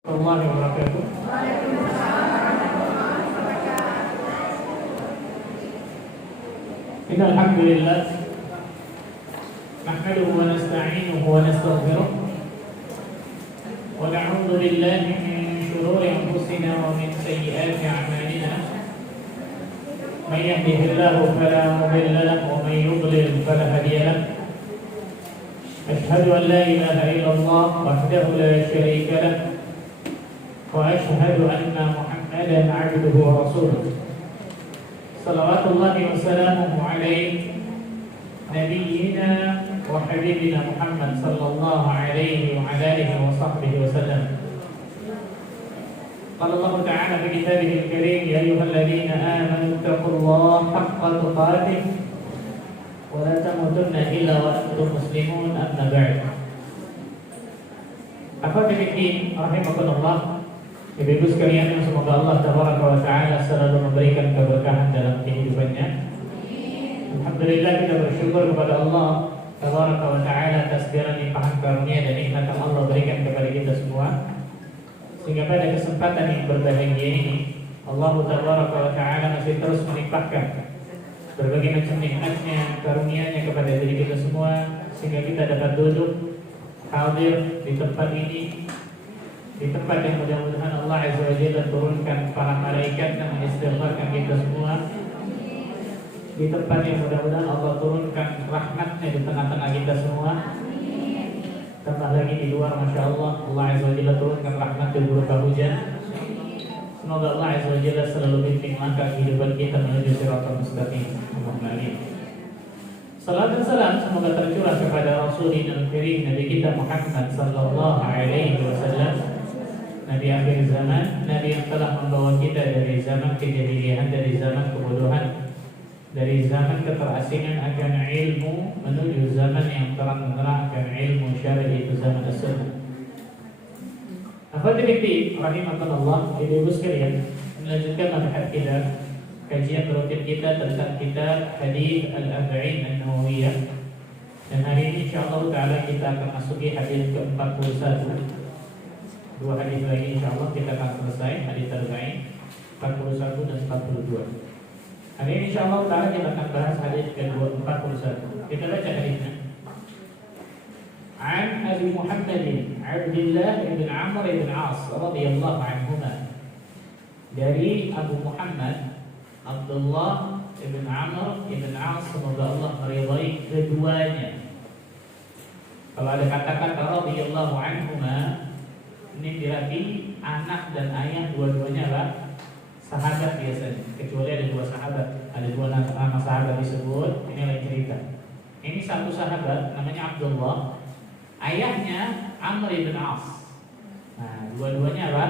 Warahmatullahi wabarakatuh. Innal hamdalillah nahmaduhu wa nasta'inuhu wa nastaghfiruh wa na'udzu billahi min shururi anfusina wa min sayyiati a'malina. May yahdihillahu fala mudilla lahu wa may yudlil fala hadiya lahu. Ashhadu an la ilaha illallah wahdahu la syarika lahu وأشهد أن محمدا عبده ورسوله صلوات الله وسلامه عليه نبينا وحبيبنا محمد صلى الله عليه وعلى آله وصحبه وسلم. قال الله تعالى في كتابه الكريم: يا أيها الذين آمنوا اتقوا الله حق تقاته ولا تموتن إلا وأنتم مسلمون. أما بعد. Akhwati rahimakumullah. Ibu-ibu sekalian yang semoga Allah Tabaraka wa Ta'ala selalu memberikan keberkahan dalam kehidupannya. Alhamdulillah, kita bersyukur kepada Allah Tabaraka wa Ta'ala atas segala limpahan karunia dan nikmat yang Allah berikan kepada kita semua, sehingga pada kesempatan yang berbahagia ini Allah Tabaraka wa Ta'ala masih terus melimpahkan berbagai macam nikmatnya, karunia-Nya kepada diri kita semua, sehingga kita dapat duduk hadir di tempat ini, di tempat yang mudah-mudahan Allah Azza wa Jalla turunkan para malaikat yang mengistighfarkan kita semua, di tempat yang mudah-mudahan Allah turunkan rahmatnya di tengah-tengah kita semua. Tambah lagi di luar, Masya Allah, Allah Azza wa Jalla turunkan rahmat berupa hujan. Semoga Allah Azza wa Jalla selalu bimbing langkah kehidupan kita menuju siratal mustaqim. Amin. Salam dan salam semoga tercurah kepada Rasulina al-Karim, Nabi kita Muhammad sallallahu alaihi wasallam, Nabi akhir zaman, Nabi yang telah membawa kita dari zaman kejahilian, dari zaman kebodohan, dari zaman keterasingan akan ilmu menuju zaman yang terang-terang akan ilmu syar'i, itu zaman as-sunnah. Akhwati fillah rahimakumullah, ibu-ibu sekalian, melanjutkan mabahas kita, kajian rutin kita tentang kitab Hadits Al-Arba'in An-Nawawiyah. Dan hari ini insyaallah taala kita akan masuki hadis ke-41. Dua hadis lagi insyaallah kita akan selesai hadis Al-Arba'in 41 dan 42. Hari ini insyaallah taala kita akan bahas hadis ke-41. Kita baca hadisnya. An Abi Muhammad Abdullah ibn Amr ibn As radhiyallahu anhuma. Dari Abu Muhammad Abdullah ibn Amr ibn As, semoga Allah meridai keduanya. Kalau ada kata-kata radhiyallahu anhuma, ini berarti anak dan ayah dua-duanya lah sahabat biasanya, kecuali ada dua sahabat, ada dua nama sahabat disebut, ini lain cerita. Ini satu sahabat namanya Abdullah, ayahnya Amr ibn As. Nah, dua-duanya apa?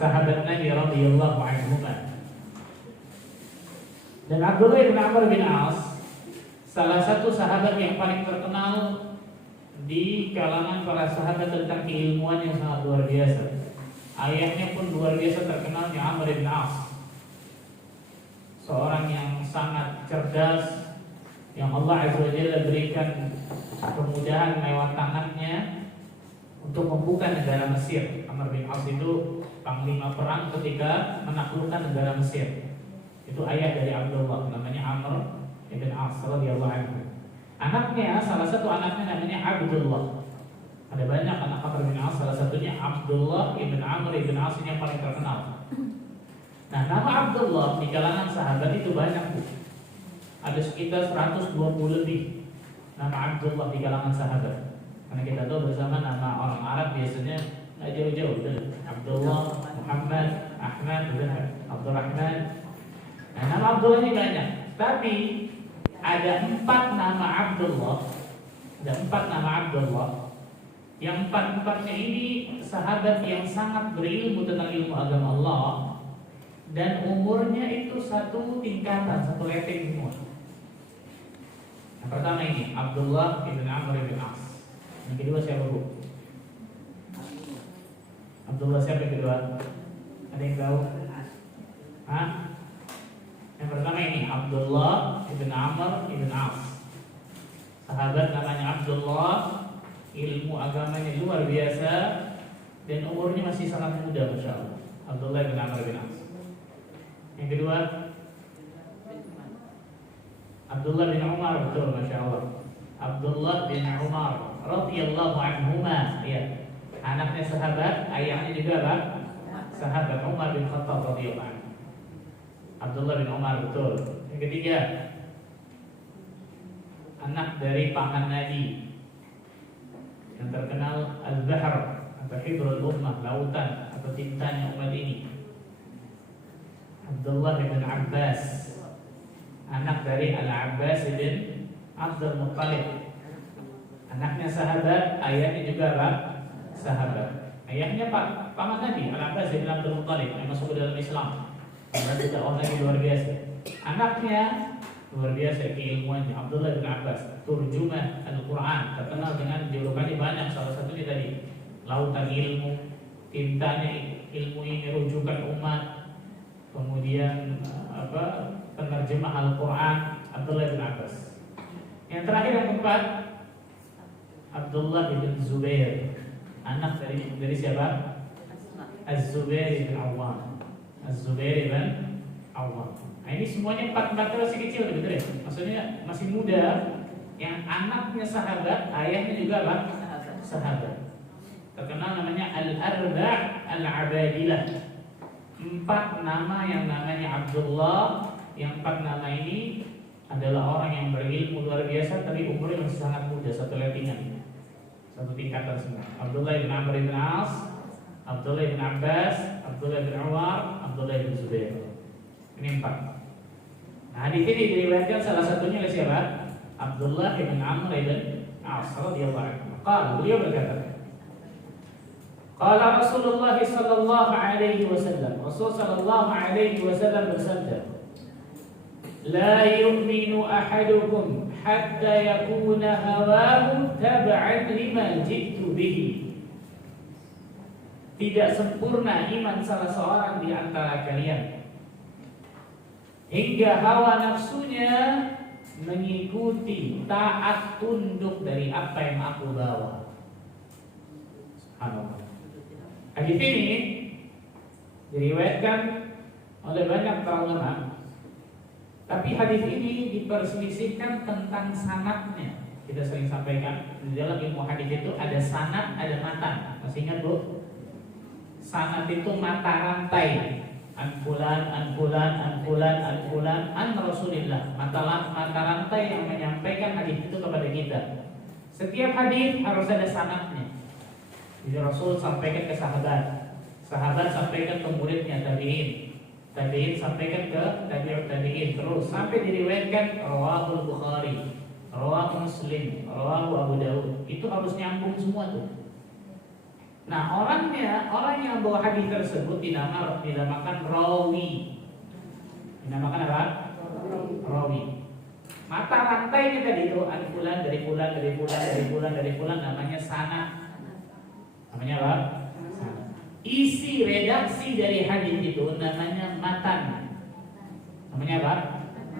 Sahabat Nabi radhiyallahu anhuma. Dan Abdullah ibn Amr bin As salah satu sahabat yang paling terkenal di kalangan para sahabat tentang keilmuan yang sangat luar biasa. Ayahnya pun luar biasa terkenalnya, Amr bin As, seorang yang sangat cerdas, yang Allah Azza wa Jalla berikan kemudahan lewat tangannya untuk membuka negara Mesir. Amr bin As itu panglima perang ketika menaklukkan negara Mesir. Itu ayah dari Abdullah, namanya Amr ibn As radhiyallahu anhu. Anaknya, salah satu anaknya namanya Abdullah. Ada banyak anak Amr bin As, salah satunya Abdullah ibn Amr ibn As, ini yang paling terkenal. Nah, nama Abdullah di kalangan sahabat itu banyak. Ada sekitar 120 lebih nama Abdullah di kalangan sahabat. Karena kita tahu bersama nama orang Arab biasanya nggak jauh-jauh, Abdullah, Muhammad, Ahmad, Abdurrahman. Nah, nama Abdullah ini banyak, tapi ada 4 nama Abdullah. Ada 4 nama Abdullah. Yang 4-4-nya ini sahabat yang sangat berilmu tentang ilmu agama Allah, dan umurnya itu satu tingkatan, satu level semua. Yang pertama ini Abdullah ibn Amr ibn As. Yang kedua siapa, Bu? Abdullah siapa yang kedua? Ada yang tahu? Hah? Yang pertama ini Abdullah ibn Amr ibn As, sahabat namanya Abdullah, ilmu agamanya luar biasa, dan umurnya masih sangat muda, masya Allah. Abdullah bin Amr bin As. Yang kedua, Abdullah bin Umar, betul, masya Allah. Abdullah bin Umar radhiyallahu anhuma, ya, anaknya sahabat, ayahnya juga apa? Sahabat, Umar bin Khattab radhiyallahu anhu. Abdullah bin Umar, betul. Yang ketiga, anak dari paman Nabi yang terkenal Al-Bahr atau Hibrul Ummah, lautan atau tintanya umat ini. Abdullah bin Abbas, anak dari Al-Abbas bin Abdul Muttalib, anaknya sahabat, ayahnya juga apa? Sahabat. Ayahnya paman Nabi, Al-Abbas bin Abdul Muttalib, yang masuk ke dalam Islam. Karena tidak orang yang luar biasa. Anaknya luar biasa keilmuannya, Abdullah bin Abbas, turjumah Al-Quran, terkenal dengan julukannya banyak. Salah satunya tadi lautan ilmu, tintanya ilmu ini rujukan umat. Kemudian penerjemah Al-Quran, Abdullah bin Abbas. Yang terakhir, yang keempat, Abdullah bin Zubair, anak dari siapa? Az-Zubair bin Awwam. Az-Zubair bin Awwam. Nah, ini semuanya empat masih kecil, betul ya? Maksudnya masih muda, yang anaknya sahabat, ayahnya juga apa? Sahabat. Terkenal namanya Al-Arba' Al-Abadilah. 4 nama yang namanya Abdullah. Yang 4 nama ini adalah orang yang berilmu luar biasa, tapi umurnya masih sangat muda, satu letingan, satu tingkatan semua. Abdullah bin Amr bin As, Abdullah bin Abbas, Abdullah bin Umar, Abdullah bin Zubair. Ini 4. Nah, di sini diriwayatkan salah satunya oleh siapa? Abdullah bin Amr bin As radhiyallahu anhu. Beliau berkata, qala Rasulullah sallallahu alaihi wasallam, Rasul sallallahu alaihi wasallam bersabda, la yu'minu ahadukum hatta yakuna hawahu tab'an lima ji'tu bihi. Tidak sempurna iman salah seorang di antara kalian hingga hawa nafsunya mengikuti, taat, tunduk dari apa yang aku bawa. Subhanallah. Hadis ini diriwayatkan oleh banyak para ulama, tapi hadis ini diperselisihkan tentang sanadnya. Kita sering sampaikan di dalam ilmu hadis itu ada sanad, ada matan. Masih ingat, Bu? Sanad itu mata rantai. An fulan, an fulan, an fulan, an fulan, an Rasulillah. Mata rantai yang menyampaikan hadis itu kepada kita. Setiap hadis harus ada sanadnya. Jadi Rasul sampaikan ke sahabat, sahabat sampaikan ke muridnya tabi'in, tabi'in sampaikan ke tabi'ut tabi'in, terus sampai diriwayatkan rawahul Bukhari, rawahu Muslim, rawahu Abu Dawud. Itu harus nyambung semua tuh. Nah, orang yang bawa hadis tersebut dinamakan rawi. Dinamakan apa? Rawi. Mata rantainya tadi itu an fulan dari fulan dari fulan dari fulan dari fulan, namanya sanad. Namanya apa? Isi redaksi dari hadis itu namanya matan. Namanya apa?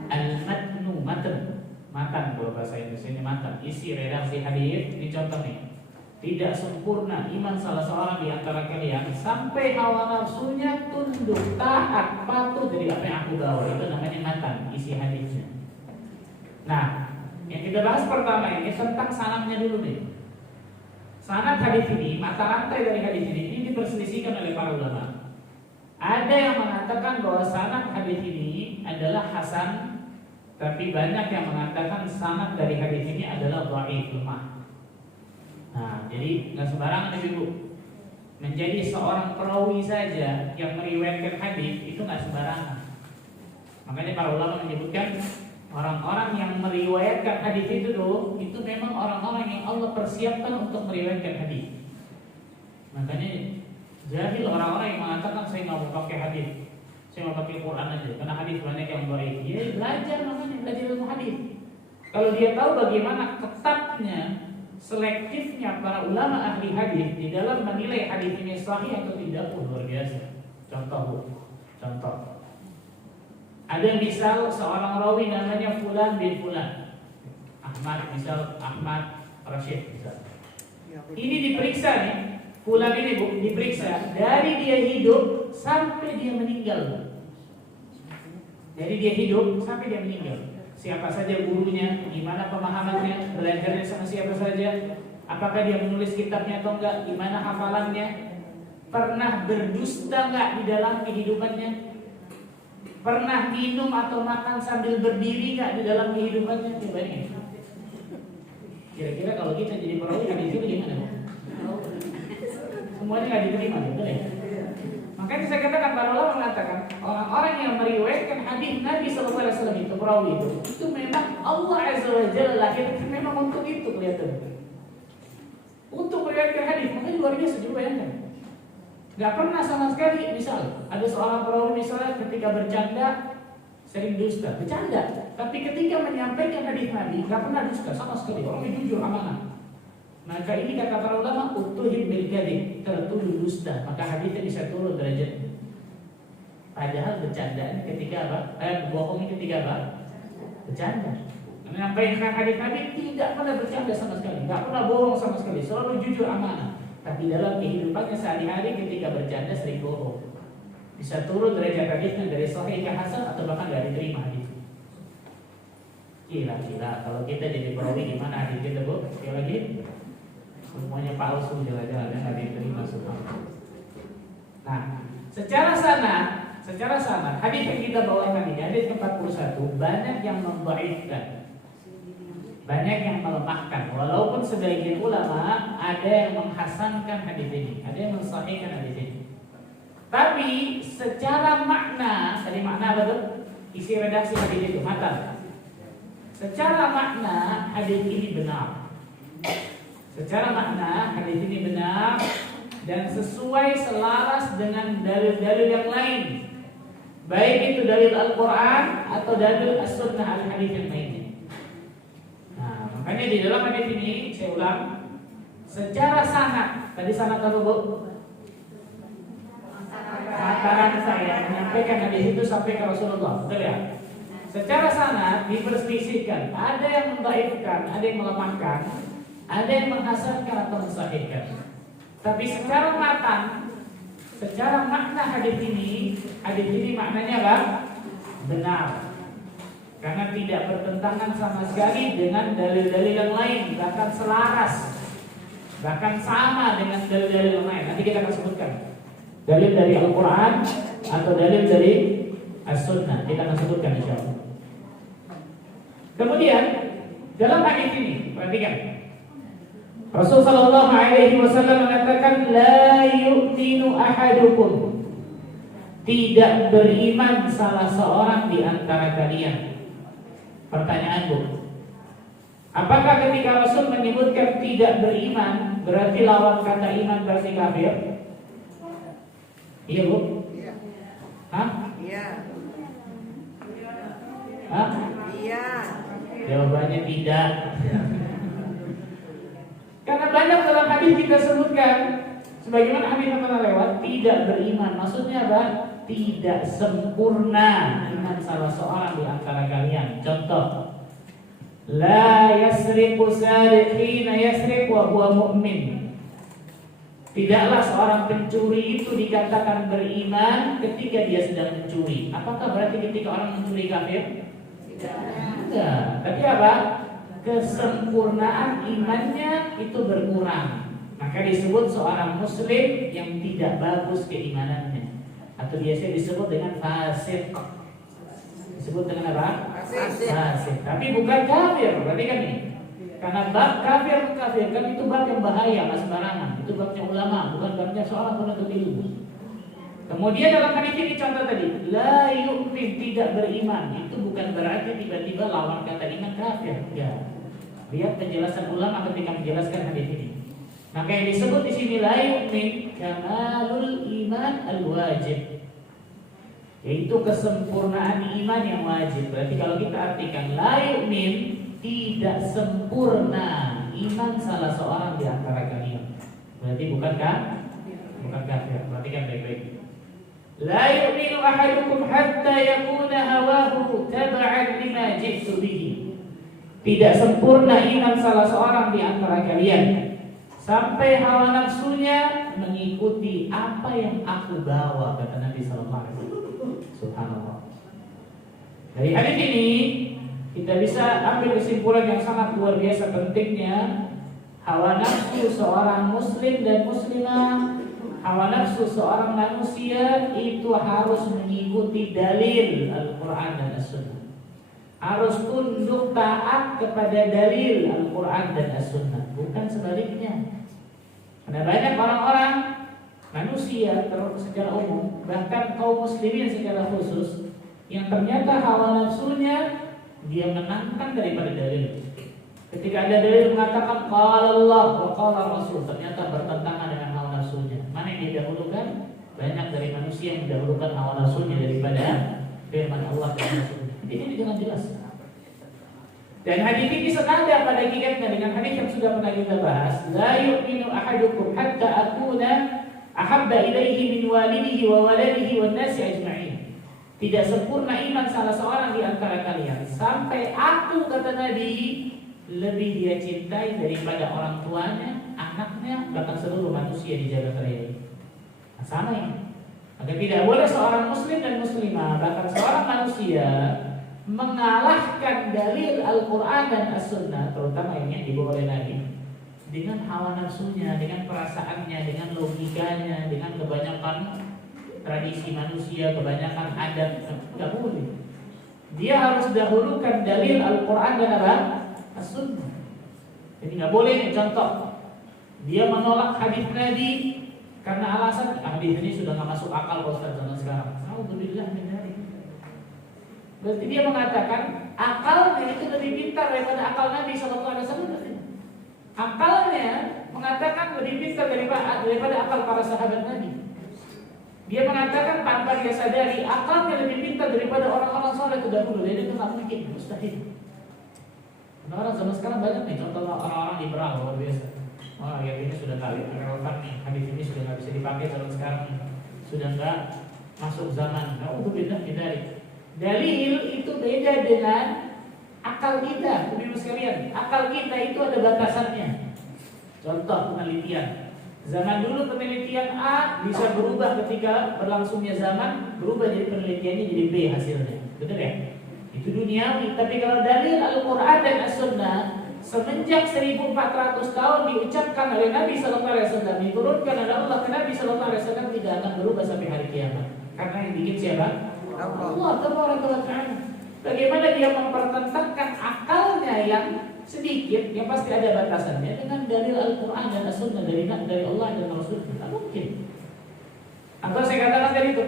Al-matnu, matan. Matan kalau bahasa Indonesia matan. Isi redaksi hadis. Ini contoh nih. Tidak sempurna iman salah seorang di antara kalian sampai hawa nafsunya tunduk, taat, patuh dari apa yang aku bawa. Itu namanya matan, isi hadisnya. Nah, yang kita bahas pertama ini tentang sanadnya dulu nih. Sanad hadis ini, mata rantai dari hadis ini diperselisihkan oleh para ulama. Ada yang mengatakan bahwa sanad hadis ini adalah hasan, tapi banyak yang mengatakan sanad dari hadis ini adalah dhaif, lemah. Nah, jadi nggak sembarangan Ibu. Menjadi seorang perawi saja yang meriwayatkan hadis itu nggak sembarangan. Makanya para ulama menyebutkan orang-orang yang meriwayatkan hadis itu tuh, itu memang orang-orang yang Allah persiapkan untuk meriwayatkan hadis. Makanya jahil orang-orang yang mengatakan saya nggak mau pakai hadis, saya mau pakai Quran aja, karena hadis banyak yang baik. Dia belajar, namanya belajar ilmu hadis. Kalau dia tahu bagaimana ketatnya, selektifnya para ulama ahli hadis di dalam menilai hadis ini sahih atau tidak, luar biasa. Contoh. Ada misal seorang rawi namanya Fulan bin Fulan, Ahmad, misal Ahmad Rashid misal. Ini diperiksa nih, Fulan ini Bu diperiksa dari dia hidup sampai dia meninggal. Dari dia hidup sampai dia meninggal. Siapa saja gurunya, gimana pemahamannya, belajarnya sama siapa saja, apakah dia menulis kitabnya atau enggak, gimana hafalannya, pernah berdusta enggak di dalam kehidupannya, pernah minum atau makan sambil berdiri enggak di dalam kehidupannya. Coba ini. Kira-kira kalau kita jadi perawi di sini gimana Bu? Semuanya nggak diterima, betul ya? Makanya saya katakan, para ulama mengatakan orang-orang yang meriwayatkan hadis Nabi SAW itu perawi itu memang Allah Azza wa Jalla lahirkan memang untuk itu kelihatan. Untuk meriwayatkan hadis, makanya luar biasa juga bayangkan. Gak pernah sama sekali, misal ada seorang perawi misalnya ketika bercanda sering dusta, bercanda, tapi ketika menyampaikan hadis Nabi gak pernah dusta sama sekali, orangnya jujur amanah. Maka ini kata para ulama utuhim bil kadzib, tertuduh dusta, maka hadisnya bisa turun derajatnya. Padahal bercandaan ketika apa? Bohong ketika apa? Bercanda. Menyampaikan hadis Nabi tidak pernah bercanda sama sekali, tidak pernah bohong sama sekali, selalu jujur amanah. Tapi dalam kehidupannya sehari-hari ketika bercanda sering bohong. Bisa turun derajat hadisnya dari sahih ke hasan atau bahkan tidak diterima hadis. Gila kalau kita jadi perawi gimana hadis kita Bu? Sekali lagi. Semuanya palsu, jalan-jalan nggak diterima semua. Nah, secara sanad hadis yang kita bawakan ini hadis ke-41 banyak yang membaikkan, banyak yang melemahkan. Walaupun sebagian ulama ada yang menghasankan hadis ini, ada yang mensahihkan hadis ini. Tapi secara makna, tadi makna apa tuh? Isi redaksi hadis itu mata. Secara makna hadis ini benar. Secara makna hadis ini benar dan sesuai selaras dengan dalil-dalil yang lain, baik itu dalil Al-Quran atau dalil As-Sunnah al-Hadis yang lainnya. Nah, makanya di dalam hadis ini saya ulang, secara sanad, tadi sanad apa Bu? Mataran saya menyampaikan hadis itu sampai ke Rasulullah, betul ya? Secara sanad diperselisihkan, ada yang mendhaifkan, ada yang melemahkan, ada yang menghasankan atau mensahihkan. Tapi secara matan, secara makna hadis ini maknanya apa? Benar. Karena tidak bertentangan sama sekali dengan dalil-dalil yang lain, bahkan selaras, bahkan sama dengan dalil-dalil yang lain. Nanti kita akan sebutkan dalil dari Al-Quran atau dalil dari As-Sunnah. Kita akan sebutkan insyaallah. Kemudian dalam hadis ini perhatikan, Rasul sallallahu alaihi wasallam mengatakan la yu'minu ahadukum, tidak beriman salah seorang di antara kalian. Pertanyaan Bu, apakah ketika Rasul menyebutkan tidak beriman berarti lawan kata iman berarti kafir? Iya Bu? Iya. Hah? Iya. Hah? Iya. Jawabannya tidak. Karena banyak dalam hadis kita sebutkan, sebagaimana hadis yang pernah lewat, tidak beriman. Maksudnya apa? Tidak sempurna iman salah seorang di antara kalian. Contoh, la yasriqu sariq hina yasriq wa huwa mu'min. Tidaklah seorang pencuri itu dikatakan beriman ketika dia sedang mencuri. Apakah berarti ketika orang mencuri kafir? Tidak. Tapi apa? Kesempurnaan imannya itu berkurang. Maka disebut seorang muslim yang tidak bagus keimanannya, atau biasanya disebut dengan fasik. Disebut dengan apa? Fasik. Tapi bukan kafir. Berarti kan ini, karena bab kafir kan itu bab yang bahaya, nggak sembarangan. Itu babnya ulama, bukan babnya seorang penuntut ilmu. Kemudian dalam hadis ini contoh tadi, la yu'min, tidak beriman. Itu bukan berarti tiba-tiba lawan kata iman kafir. Ya. Lihat penjelasan ulama ketika menjelaskan hadis ini. Maka yang disebut di sini la yu'min kamalul iman al-wajib, yaitu kesempurnaan iman yang wajib. Berarti kalau kita artikan la yu'min, tidak sempurna iman salah seorang di antara kalian, berarti bukan kafir. Perhatikan baik-baik. La yu'minu ahadukum hatta yakuna hawahu tab'an lima ji'tu bihi. Tidak sempurna iman salah seorang di antara kalian sampai hawa nafsunya mengikuti apa yang aku bawa, kata Nabi sallallahu alaihi wasallam. Subhanallah. Dari hadis ini kita bisa ambil kesimpulan yang sangat luar biasa pentingnya hawa nafsu seorang muslim dan muslimah, hawa nafsu seorang manusia itu harus mengikuti dalil Al-Quran dan As-Sunnah, harus tunduk taat kepada dalil Al-Quran dan As-Sunnah, bukan sebaliknya. Karena banyak orang-orang manusia secara umum, bahkan kaum muslimin secara khusus, yang ternyata hawa nafsunya dia menangkan daripada dalil. Ketika ada dalil mengatakan qala Allah wa qala Rasul, ternyata bertentangan dengan hawa nafsunya. Mana yang didahulukan? Banyak dari manusia yang mendahulukan hawa nafsunya daripada firman Allah dan Rasulnya. Ini dengan jelas. Dan hadis ini senada pada kaitannya dengan hadis yang sudah pernah kita bahas. La yu'minu ahadukum hatta akuna ahabba ilaihi min walidihi wa waladihi wan nasi ajma'in. Tidak sempurna iman salah seorang di antara kalian sampai aku, kata Nabi, lebih dia cintai daripada orang tuanya, anaknya, bahkan seluruh manusia di jagat raya ini. Nah, sama ini. Maka tidak boleh seorang muslim dan muslimah, bahkan seorang manusia mengalahkan dalil Al-Quran dan As-Sunnah, terutama yang dibawa oleh Nabi, dengan hawa nafsunya, dengan perasaannya, dengan logikanya, dengan kebanyakan tradisi manusia, kebanyakan adat. Tidak boleh. Dia harus dahulukan dalil Al-Quran dan As-Sunnah. Jadi nggak boleh. Contoh, dia menolak hadis Nabi karena alasan hadis ini sudah nggak masuk akal Ustaz zaman sekarang. Alhamdulillah min dzalik. Berarti dia mengatakan akalnya itu lebih pintar daripada akal Nabi SAW. Akalnya mengatakan lebih pintar daripada akal para sahabat Nabi. Dia mengatakan tanpa dia sadari akalnya lebih pintar daripada orang-orang soleh terdahulu. Jadi itu nggak mungkin, mustahil. Nah, orang zaman sekarang banyak nih contoh orang-orang liberal luar biasa. Oh ya, ini sudah kali relevan nih, hadis ini sudah nggak bisa dipakai zaman sekarang nih. Sudah nggak masuk zaman. Nah, itu beda dari. Dalil itu beda dengan akal kita, teman-teman sekalian. Akal kita itu ada batasannya. Contoh penelitian. Zaman dulu penelitian A bisa berubah ketika berlangsungnya zaman, berubah jadi penelitiannya jadi B hasilnya. Betul ya? Itu duniawi. Tapi kalau dalil Al-Quran dan As-Sunnah semenjak 1400 tahun diucapkan oleh Nabi SAW, diturunkan oleh Allah ke Nabi SAW, tidak akan berubah sampai hari kiamat. Karena yang bikin siapa? Allah Ta'ala. Bagaimana dia mempertentangkan akalnya yang sedikit, yang pasti ada batasannya, dengan dalil Al-Quran dan As-Sunnah dari Allah dan Rasul. Tidak mungkin. Atau saya katakan tadi itu,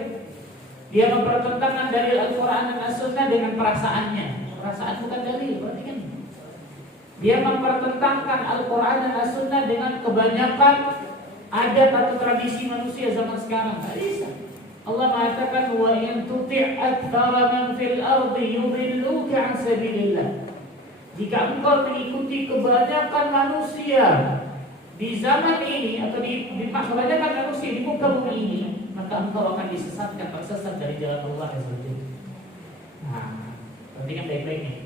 dia mempertentangkan dalil Al-Quran dan As-Sunnah dengan perasaannya. Perasaan bukan dalil, perhatikan. Dia mempertentangkan Al-Quran dan As-Sunnah dengan kebanyakan adat atau tradisi manusia zaman sekarang. Tidak bisa. Allah mengatakan wa in tuti' aktsara man fil ardi yudilluka 'an sabilillah. Jika engkau mengikuti kebanyakan manusia di zaman ini atau di kebanyakan manusia di muka bumi ini, maka engkau akan tersesat dari jalan Allah SWT. Nah, perhatikan baik-baik nih.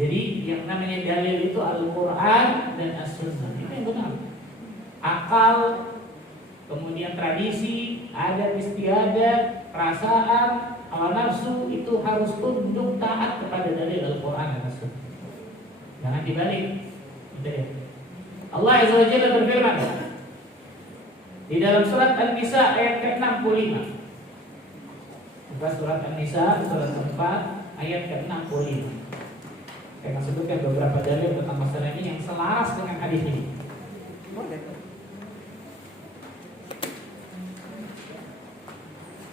Jadi yang namanya dalil itu Al-Quran dan As-Sunnah. Itu yang benar. Akal, kemudian tradisi, adat istiadat, perasaan, hawa nafsu itu harus tunduk taat kepada dalil Al-Quran dan As-Sunnah. Jangan dibalik. Allah Azza wa Jalla berfirman di dalam surat An-Nisa ayat ke-65. Buka surat An-Nisa surat ke-4 ayat ke-65. Saya akan sebutkan beberapa dalil tentang masalah ini yang selaras dengan hadis ini.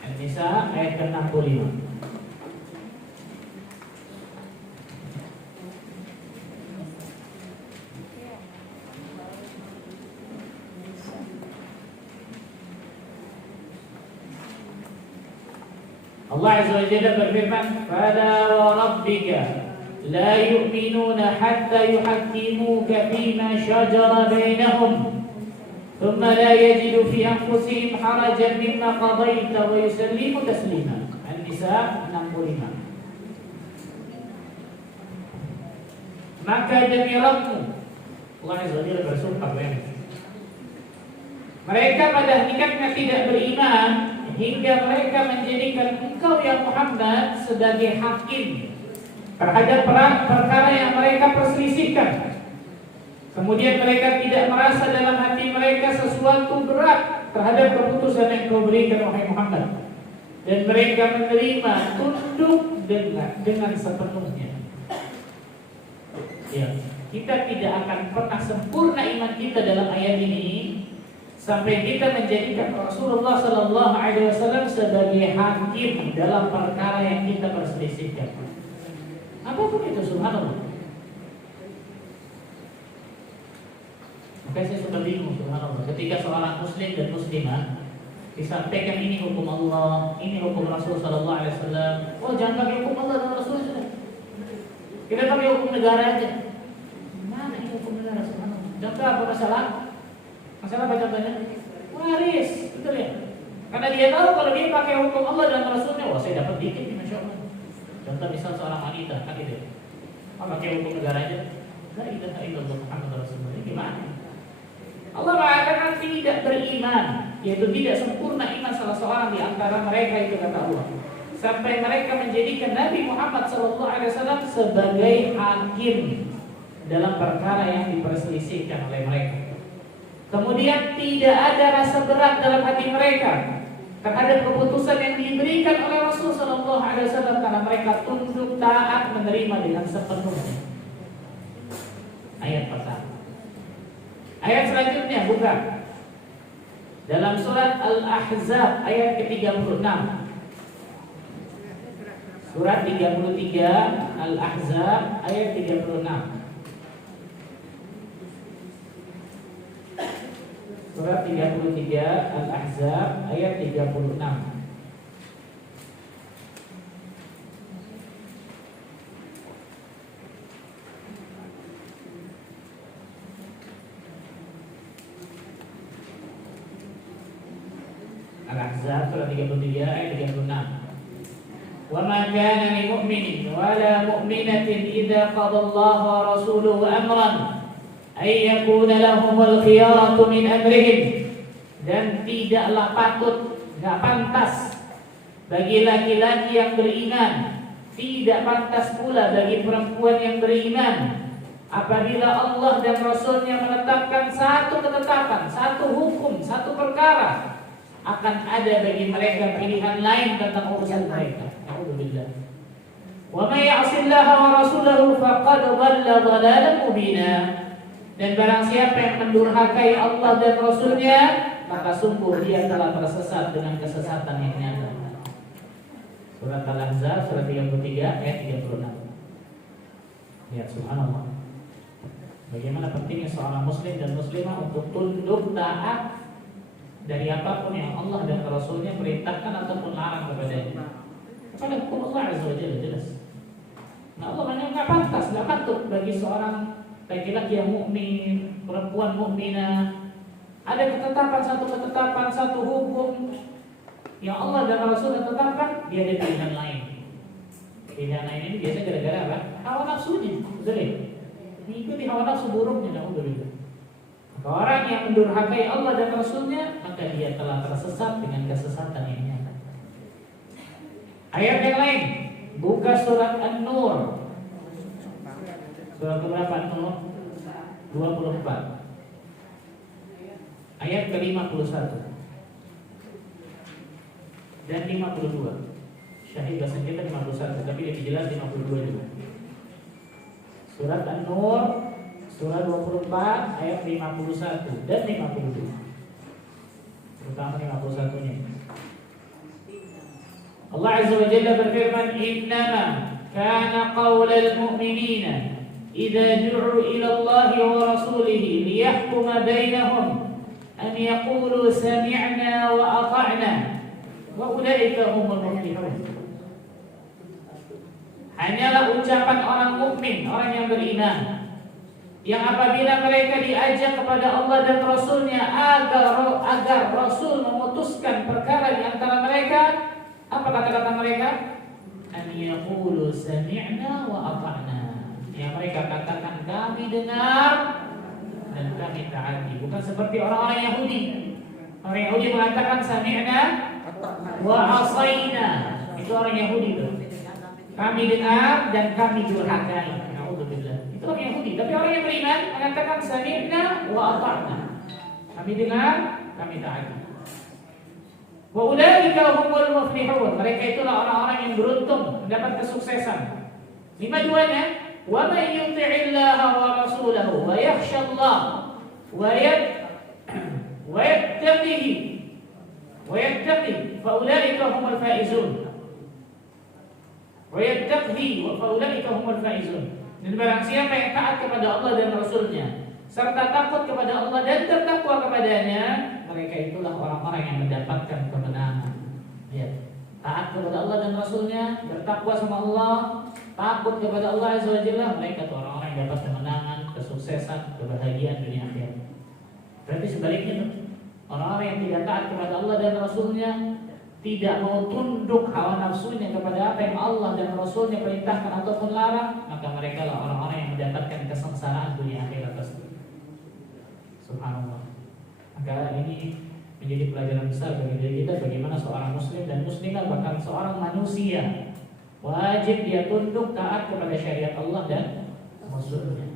An-Nisa ayat ke-65. Allah Azza wa Jalla berfirman, "Fala wa rabbika la yu'minuna hatta yuhakkimuka fima shajara bainahum, thumma la yajidu fi anfusihim harajan mimma qadaita wa yusallimu taslima." An-Nisa 65. Maka demi Rabbmu, Allah Azza wa Jalla bersumpah, Mereka pada hakikatnya tidak beriman hingga mereka menjadikan engkau ya Muhammad sebagai hakim terhadap perkara yang mereka perselisihkan. Kemudian mereka tidak merasa dalam hati mereka sesuatu berat terhadap keputusan yang kau berikan wahai Muhammad, dan mereka menerima tunduk dengan sepenuhnya. Ya, kita tidak akan pernah sempurna iman kita dalam ayat ini sampai kita menjadikan Rasulullah Sallallahu Alaihi Wasallam sebagai hakim dalam perkara yang kita perselisihkan. Apapun itu, subhanallah. Maka saya suka bingung, subhanallah, ketika seorang muslim dan muslimah disampaikan ini hukum Allah, ini hukum Rasul Sallallahu Alaihi Wasallam. Oh, jangan pakai hukum Allah dan Rasul saja. Kita pakai hukum negara aja. Mana ini hukum negara, subhanallah? Contoh apa masalah? Masalah apa contohnya? Waris, betul ya? Karena dia tahu kalau dia pakai hukum Allah dan Rasulnya, wah saya dapat dikit nih, masya Allah. Contoh misal seorang wanita, kan gitu. Pakai hukum negara aja. La ilaha illallah Muhammad Rasulullah. Ini gimana? Allah mengatakan tidak beriman, yaitu tidak sempurna iman salah seorang di antara mereka, itu kata Allah, sampai mereka menjadikan Nabi Muhammad SAW sebagai hakim dalam perkara yang diperselisihkan oleh mereka. Kemudian tidak ada rasa berat dalam hati mereka terhadap keputusan yang diberikan oleh Rasul SAW karena mereka tunduk taat menerima dengan sepenuhnya. Ayat pertama. Ayat selanjutnya buka dalam surat Al-Ahzab ayat ke-36. Surat 33 Al-Ahzab ayat 36. Surat 33 Al-Ahzab ayat 36. Al-Ahzab surah 33 ayat 36. Wa ma kana lil mu'minin wa la mu'minatin idza qada Allahu wa rasuluhu amran ay yakuna lahumul khiyaratu min amrihim. Dan tidaklah patut, enggak pantas bagi laki-laki yang beriman, tidak pantas pula bagi perempuan yang beriman apabila Allah dan Rasulnya menetapkan satu ketetapan, satu hukum, satu perkara, akan ada bagi mereka pilihan lain tentang urusan mereka. Alhamdulillah. Wa may ya'sillaha wa rasulahu faqad dhalla dhalalan mubina. Dan barang siapa yang mendurhakai Allah dan Rasulnya, maka sungguh dia telah tersesat dengan kesesatan yang nyata. Surat Al-Ahzab surat 33 ayat 36. Ya, subhanallah. Bagaimana pentingnya seorang muslim dan muslimah untuk tunduk taat dari apapun yang Allah dan Rasulnya perintahkan ataupun larang kepadanya, kepada hukum Allah Azza wa Jalla, jelas. Nah, Allah banyak nggak pantas, nggak patut bagi seorang laki-laki yang mukmin, perempuan mukminah, ada ketetapan, satu hukum yang Allah dan Rasulnya tetapkan, dia ada pilihan lain. Pilihan lain ini biasa gara-gara apa? Hawa nafsunya, betul ya? Mengikuti hawa nafsu buruknya, alhamdulillah. Orang yang mendurhakai Allah dan Rasulnya, maka dia telah tersesat dengan kesesatan yang nyata. Ayat yang lain, buka surat An-Nur. Surat berapa An-Nur? 24. Ayat ke-51 dan 52. Syahid bahasa kita 51, tapi lebih jelas 52 juga. Surat An-Nur surah 24 ayat 51 dan 52. Terutama 51-nya. Allah Azza wa Jalla berfirman, "Innama kana qaulal mu'minina idza du'u ila Allah wa rasulih liyahkuma bainahum an yaqulu sami'na wa ata'na wa ulaika humul muflihun." Hanyalah ucapan orang mukmin, orang yang beriman, yang apabila mereka diajak kepada Allah dan Rasulnya agar Rasul memutuskan perkara di antara mereka, apa kata-kata mereka? An yaqulu sami'na wa ata'na. Yang mereka katakan, kami dengar dan kami taati. Bukan seperti orang-orang Yahudi Orang Yahudi mengatakan sami'na wa asaina. Itu orang Yahudi itu. Kami dengar dan kami durhakai. Nauzubillah. Itu orang Yahudi. Tapi orang yang beriman mengatakan sami'na wa ata'na. Kami dengar, kami taati. Wa ulaika humul muflihun. Mereka itulah orang-orang yang beruntung mendapat kesuksesan. 5-2-nya, wa may yuti'illaha wa rasulahu wa yakhshallah wa yattaqi fa ulaika humul faizun. Wa yattaqi fa ulaika humul faizun. Dan barang siapa yang taat kepada Allah dan Rasulnya serta takut kepada Allah dan bertakwa kepadanya, mereka itulah orang-orang yang mendapatkan kemenangan. Ya. Taat kepada Allah dan Rasulnya, bertakwa sama Allah, takut kepada Allah Azza wa Jalla, mereka itu orang-orang yang dapat kemenangan, kesuksesan, kebahagiaan dunia akhirat. Berarti sebaliknya tuh, orang-orang yang tidak taat kepada Allah dan Rasulnya, tidak mau tunduk hawa nafsunya kepada apa yang Allah dan Rasulnya perintahkan ataupun larang, maka mereka lah orang-orang yang mendapatkan kesengsaraan dunia akhirat tersebut. Subhanallah. Maka ini menjadi pelajaran besar bagi diri kita, bagaimana seorang muslim dan muslimah, bahkan seorang manusia wajib dia tunduk taat kepada syariat Allah dan Rasulnya.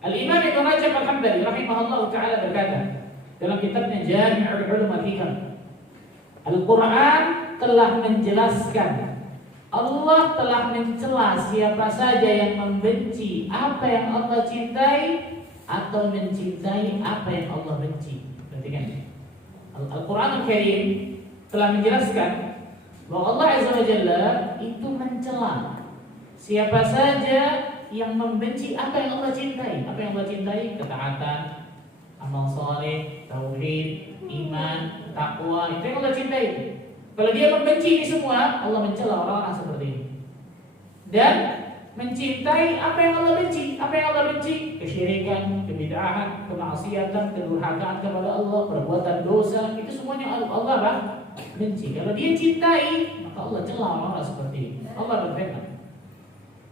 Al-Imam Ibnu Rajab Al-Hambali rahimahullah ta'ala berkata dalam kitabnya Jami'ul Ulum Al-Hikam, Al-Quran telah menjelaskan, Allah telah mencela siapa saja yang membenci apa yang Allah cintai atau mencintai apa yang Allah benci. Perhatikan, Al-Quran Al-Karim telah menjelaskan bahwa Allah Azza wa Jalla itu mencela siapa saja yang membenci apa yang Allah cintai. Apa yang Allah cintai? Ketaatan, amal saleh, tauhid, iman, takwa, itu yang Allah cintai. Kalau dia membenci ini semua, Allah mencela orang-orang seperti ini. Dan mencintai apa yang Allah benci. Apa yang Allah benci? Kesyirikan, kebid'ahan, kemaksiatan, kedurhakaan kepada Allah, perbuatan dosa, itu semuanya Allah benci. Kalau dia cintai, maka Allah cela orang-orang seperti ini. Allah berfirman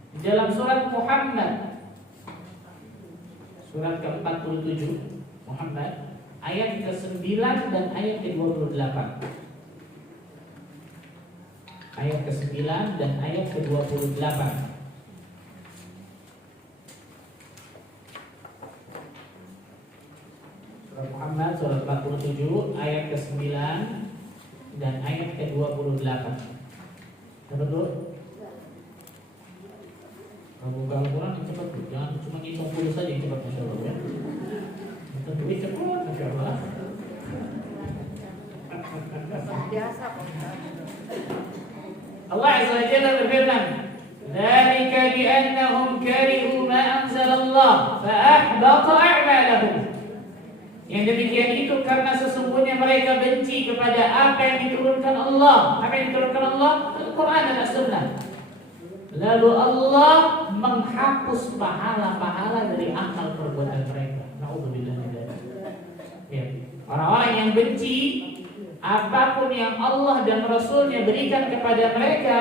di dalam surat Muhammad, surat ke-47 Muhammad, ayat ke-9 dan ayat ke-28. Ayat ke-9 dan ayat ke-28. Surat Muhammad surat 47 ayat ke-9 dan ayat ke-28. Dapat dulu? Kalau buka Al-Quran yang cepat tuh, jangan cuma ngitung puluh saja yang cepat, Masya Allah ya. Kita duit cepat, Masya Allah. Biasa. Allah Azza wa Jalla berfirman, "Dzalika bi annahum karihu ma anzalallah fa ahbata a'malahum." Yang demikian itu karena sesungguhnya mereka benci kepada apa yang diturunkan Allah. Apa yang diturunkan Allah? Al-Quran dan As-Sunnah. Lalu Allah menghapus pahala-pahala dari amal perbuatan mereka. Nauzubillah min dzalik. Ya. Orang-orang yang benci apapun yang Allah dan Rasulnya berikan kepada mereka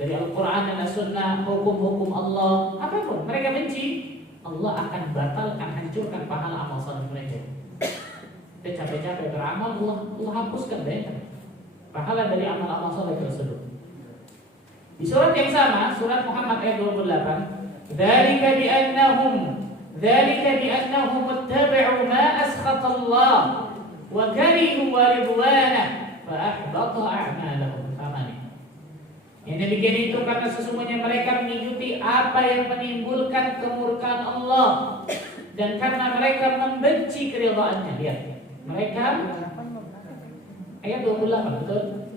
dari Al-Quran dan As-Sunnah, hukum-hukum Allah, apapun mereka benci, Allah akan batalkan, hancurkan pahala amal saleh mereka. Kita capek-capek beramal, Allah hapuskan deh pahala dari amal-amal saleh tersebut. Di surat yang sama, surat Muhammad ayat 28, "Dzalika bi annahum ittaba'u ma askhata Allah wa karihu ridwanah fa ahbata a'malahum." Yang demikian itu karena sesungguhnya mereka mengikuti apa yang menimbulkan kemurkaan Allah dan karena mereka membenci keridhaannya. Lihat, mereka ayat 28, betul?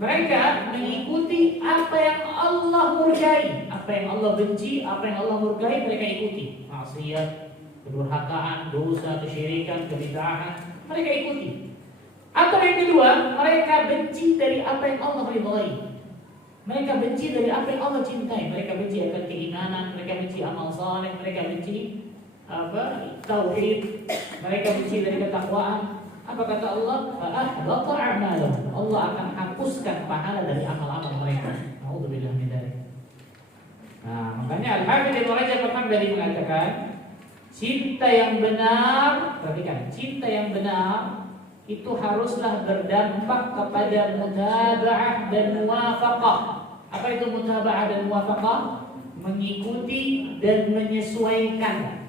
Mereka mengikuti apa yang Allah murkai, apa yang Allah benci, apa yang Allah murkai mereka ikuti. Maksiat, kedurhakaan, dosa, kesyirikan, kebid'ahan, mereka ikuti. Atau yang kedua, mereka benci dari apa yang Allah ridhai. Mereka benci dari apa yang Allah cintai. Mereka benci akan keimanan, mereka benci amal saleh, mereka benci tauhid, mereka benci dari ketakwaan. Apa kata Allah? Fa'ahbata a'malahum. Allah akan hapuskan pahala dari amal-amal mereka. Nauzubillah min dzalik. Nah, makanya Al-Hafidz Ibnu Rajab Al-Hambali mengatakan, Cinta yang benar, perhatikan, cinta yang benar itu haruslah berdampak kepada mutaba'ah dan muwafaqah. Apa itu mutaba'ah dan muwafaqah? Mengikuti dan menyesuaikan.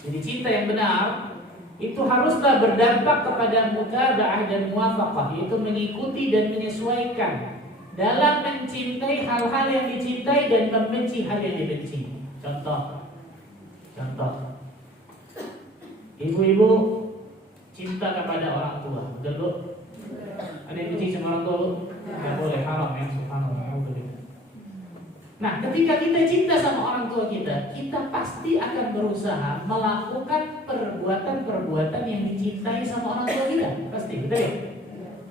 Jadi cinta yang benar itu haruslah berdampak kepada mutaba'ah dan muwafaqah, yaitu mengikuti dan menyesuaikan dalam mencintai hal-hal yang dicintai dan membenci hal yang dibenci. Contoh, ibu-ibu cinta kepada orang tua, betul bu? Ada yang benci sama orang tua bu? Tidak boleh, haram ya, subhanallah. Nah, ketika kita cinta sama orang tua kita, kita pasti akan berusaha melakukan perbuatan-perbuatan yang dicintai sama orang tua kita, pasti, betul ya?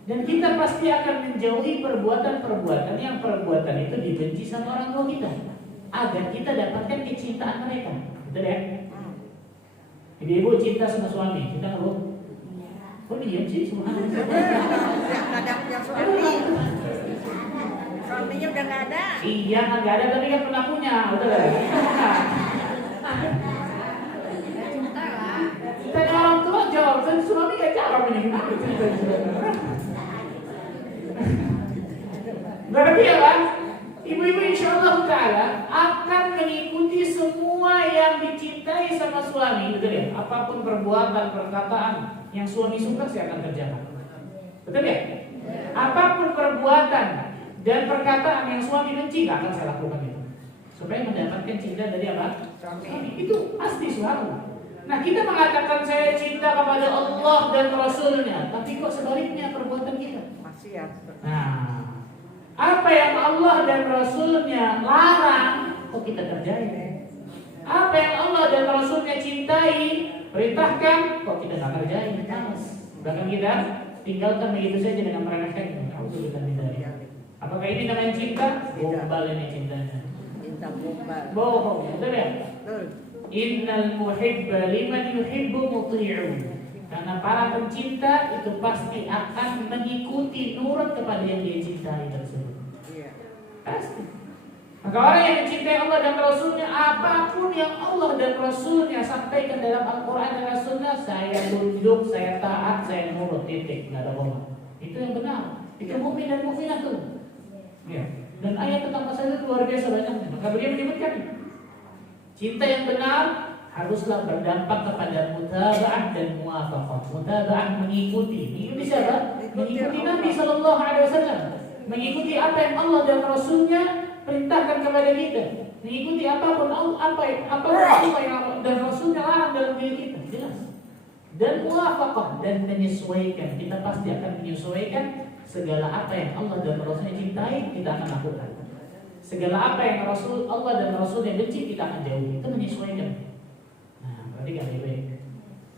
Dan kita pasti akan menjauhi perbuatan-perbuatan yang perbuatan itu dibenci sama orang tua kita, agar kita dapatkan kecintaan mereka, betul ya? Ibu cinta sama suami, cinta nggak bu? Oh diam sih, subhanallah. Ada punya suami. Suaminya udah nggak ada. Iya nggak ada, tapi kan pernah punya, udah lah. Cinta lah. Tanya orang tua jawab, dan suami nggak jawab ini gimana? Berarti ya kan? Ibu-ibu insyaallah ta'ala akan mengikuti semua yang dicintai sama suami, betul ya? Apapun perbuatan, perkataan yang suami suka saya akan kerjakan. Betul ya? Apapun perbuatan dan perkataan yang suami benci gak akan saya lakukan itu. Supaya mendapatkan cinta dari apa? Suami. Itu pasti suami. Nah kita mengatakan saya cinta kepada Allah dan Rasulnya, tapi kok sebaliknya perbuatan kita? Maksiat. Nah, apa yang Allah dan Rasulnya larang, kok kita kerjain? Apa yang Allah dan Rasulnya cintai, perintahkan, kok kita nggak kerjain? Males. Bahkan kita tinggalkan begitu saja dengan meremehkan. Apakah ini namanya cinta? Bombal ini cintanya. Cinta bombal. Bohong, betul ya? Betul. Innal muhibba liman yuhibbu muti'un. Karena para pencinta itu pasti akan mengikuti, nurut kepada yang dia cintai tersebut. Iya. Pasti. Maka orang yang mencintai Allah dan Rasulnya, apapun yang Allah dan Rasulnya sampaikan dalam Al-Quran dan Rasulnya, saya tunduk, saya taat, saya nurut, titik, nggak ada bohong. Itu yang benar. Itu mukmin dan mukminah tuh. Ya. Dan ayat tentang masalah itu luar biasa banyaknya. Maka beliau menyebutkan cinta yang benar haruslah berdampak kepada mutaba'ah dan muwafaqah. Mutaba'ah mengikuti siapa? Mengikuti Nabi sallallahu alaihi wasallam. Mengikuti apa yang Allah dan Rasulnya perintahkan kepada kita. Mengikuti apapun apa yang dan Rasulnya larang dalam diri kita, jelas. Dan muwafaqah, dan menyesuaikan. Kita pasti akan menyesuaikan segala apa yang Allah dan Rasulnya cintai, kita akan lakukan. Segala apa yang Allah dan Rasulnya benci, kita akan jauhi. Itu menyesuaikan. Berarti kan baik.